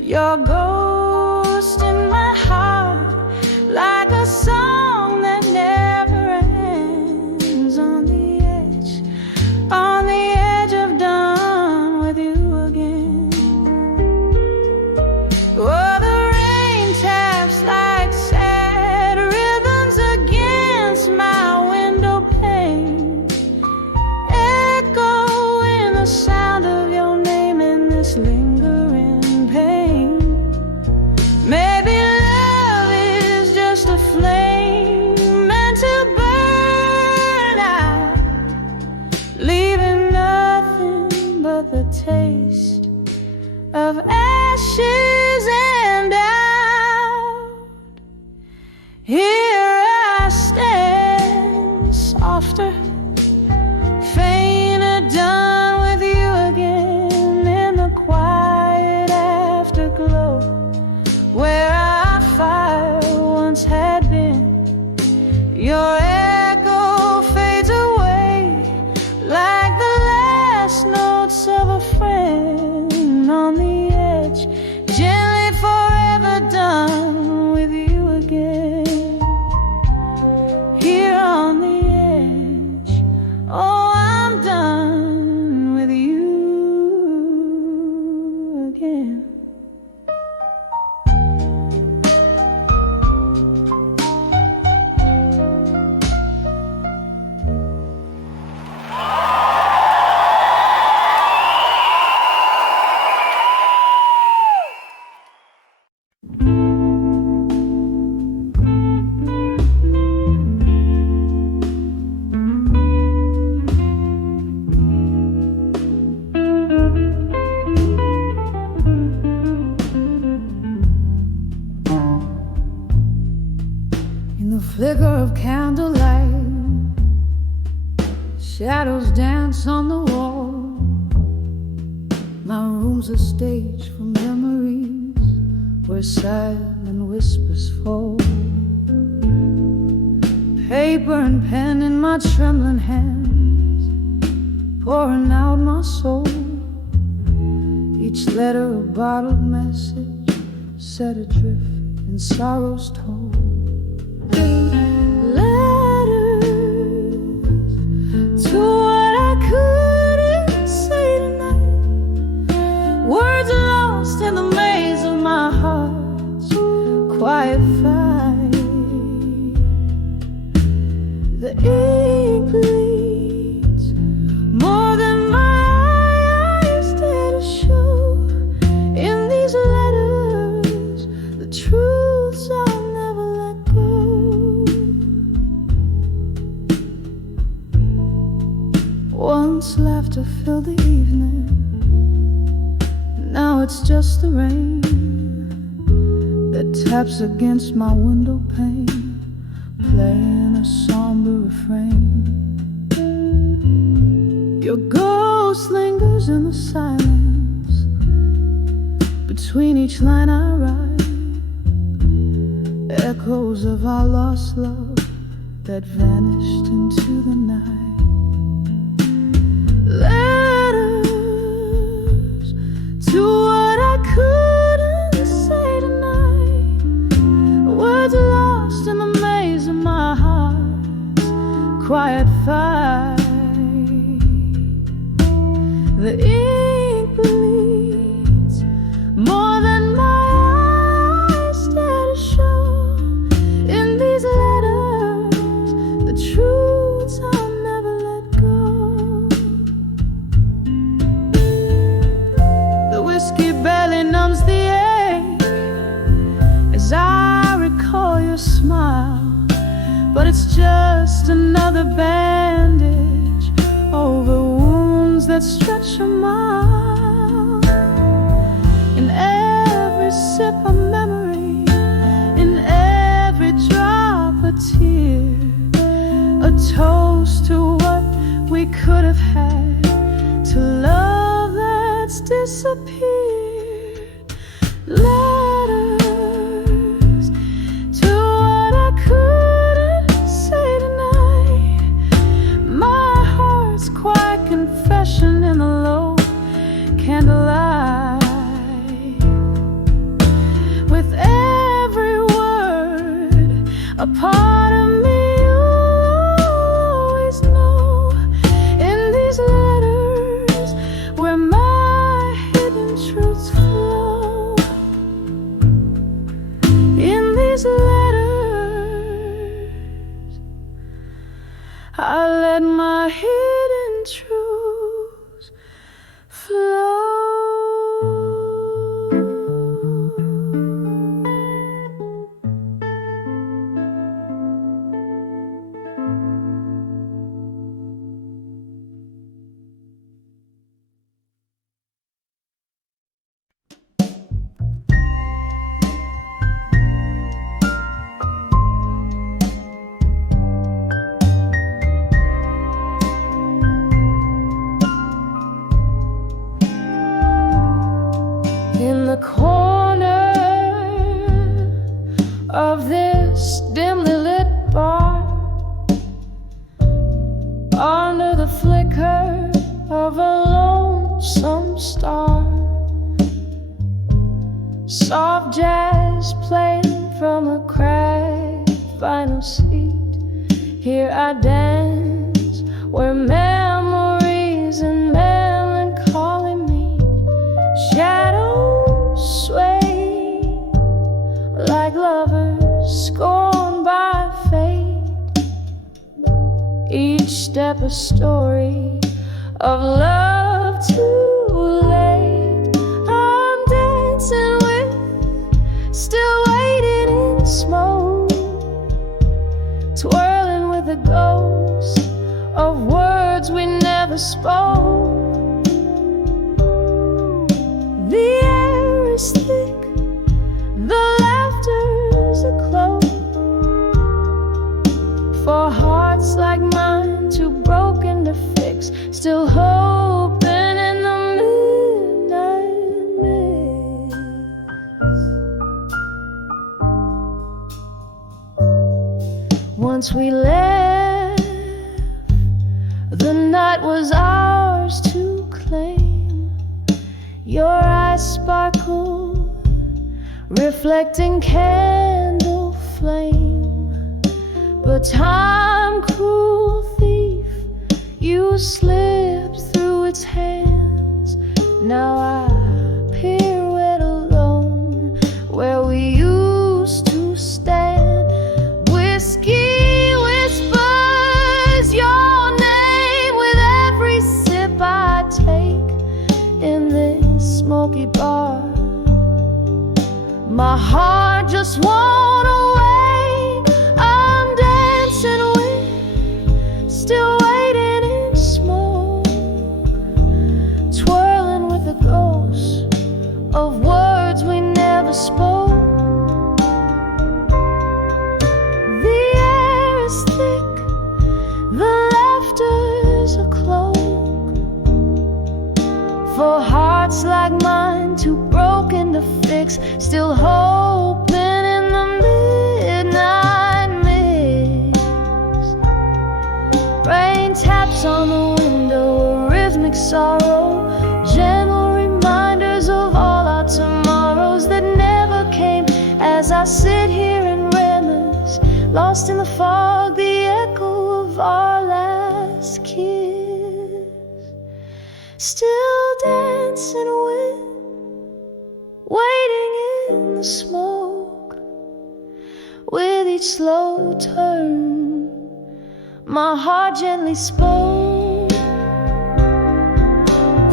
Your ghost of ashes and doubt. Here I stand, softer, fainter, done with you again, in the quiet afterglow where our fire once had been. Your echo fades away like the last notes of a friend on the edge, gently forever done with you again. Here on the edge, oh, I'm done with you again. Flicker of candlelight, shadows dance on the wall. My room's a stage for memories where silent whispers fall. Paper and pen in my trembling hands, pouring out my soul. Each letter a bottled message set adrift in sorrow's toll. To what I couldn't say tonight, words lost in the maze of my heart's quiet fight. The ink bleeds more than my eyes dare to show. In these letters, the truths I'll never let go. Once laughter filled the evening, now it's just the rain that taps against my window pane, playing a somber refrain. Your ghost lingers in the silence between each line I write, echoes of our lost love that vanished into the night. Letters to what I couldn't say tonight, words lost in the maze of my heart's quiet fight. The ink bleeds more than my eyes dare to show. In these letters, the truths I'll never let go. Whiskey barely numbs the ache as I recall your smile, but it's just another bandage over wounds that stretch a mile. In every sip of memory, in every drop a tear, a toast to what we could have had, to love that's disappeared. Letters to what I couldn't say tonight, my heart's quiet confession in the low candlelight. With every word, a part of me you'll always know. In these letters where my hidden truths flow, in these letters I let my hidden truths flow. final seat. Here I dance where memories and melancholy meet. Shadows sway like lovers scorned by fate. Each step a story of love too late. I'm dancing with, still waiting in smoke, twirling with the ghost of words we never spoke. The air is thick, the laughter's a cloak, for hearts like mine too broken to fix, still hoping in the midnight mist. Once we left, the night was ours to claim. Your eyes sparkled, reflecting candle flame. But time, cruel thief, you slipped through its hands. Now I pirouette alone where we used to stand. Whiskey whispers your name with every sip I take in this smoky bar. My heart just won't awake. I'm dancing with, still waiting in smoke, twirling with the ghosts of words we never spoke. The air is thick, the laughter's a cloak, for hearts like mine too broken to fix, still hoping in the midnight mist. Rain taps on the window, a rhythmic sorrow, gentle reminders of all our tomorrows that never came. As I sit here and reminisce, lost in the fog, the echo of our last kiss, still dancing with, waiting in the smoke. With each slow turn, my heart gently spoke.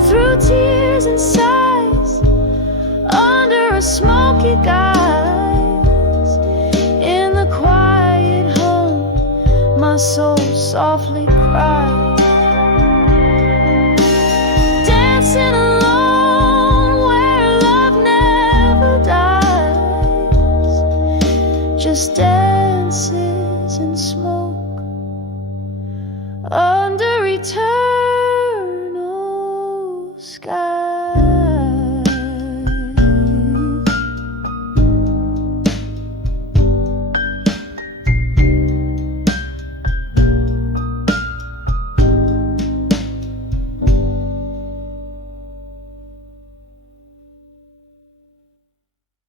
Through tears and sighs, under a smoky guise, in the quiet hum, my soul softly cried. Dancing alone where love never dies, just dances in smoke under eternity.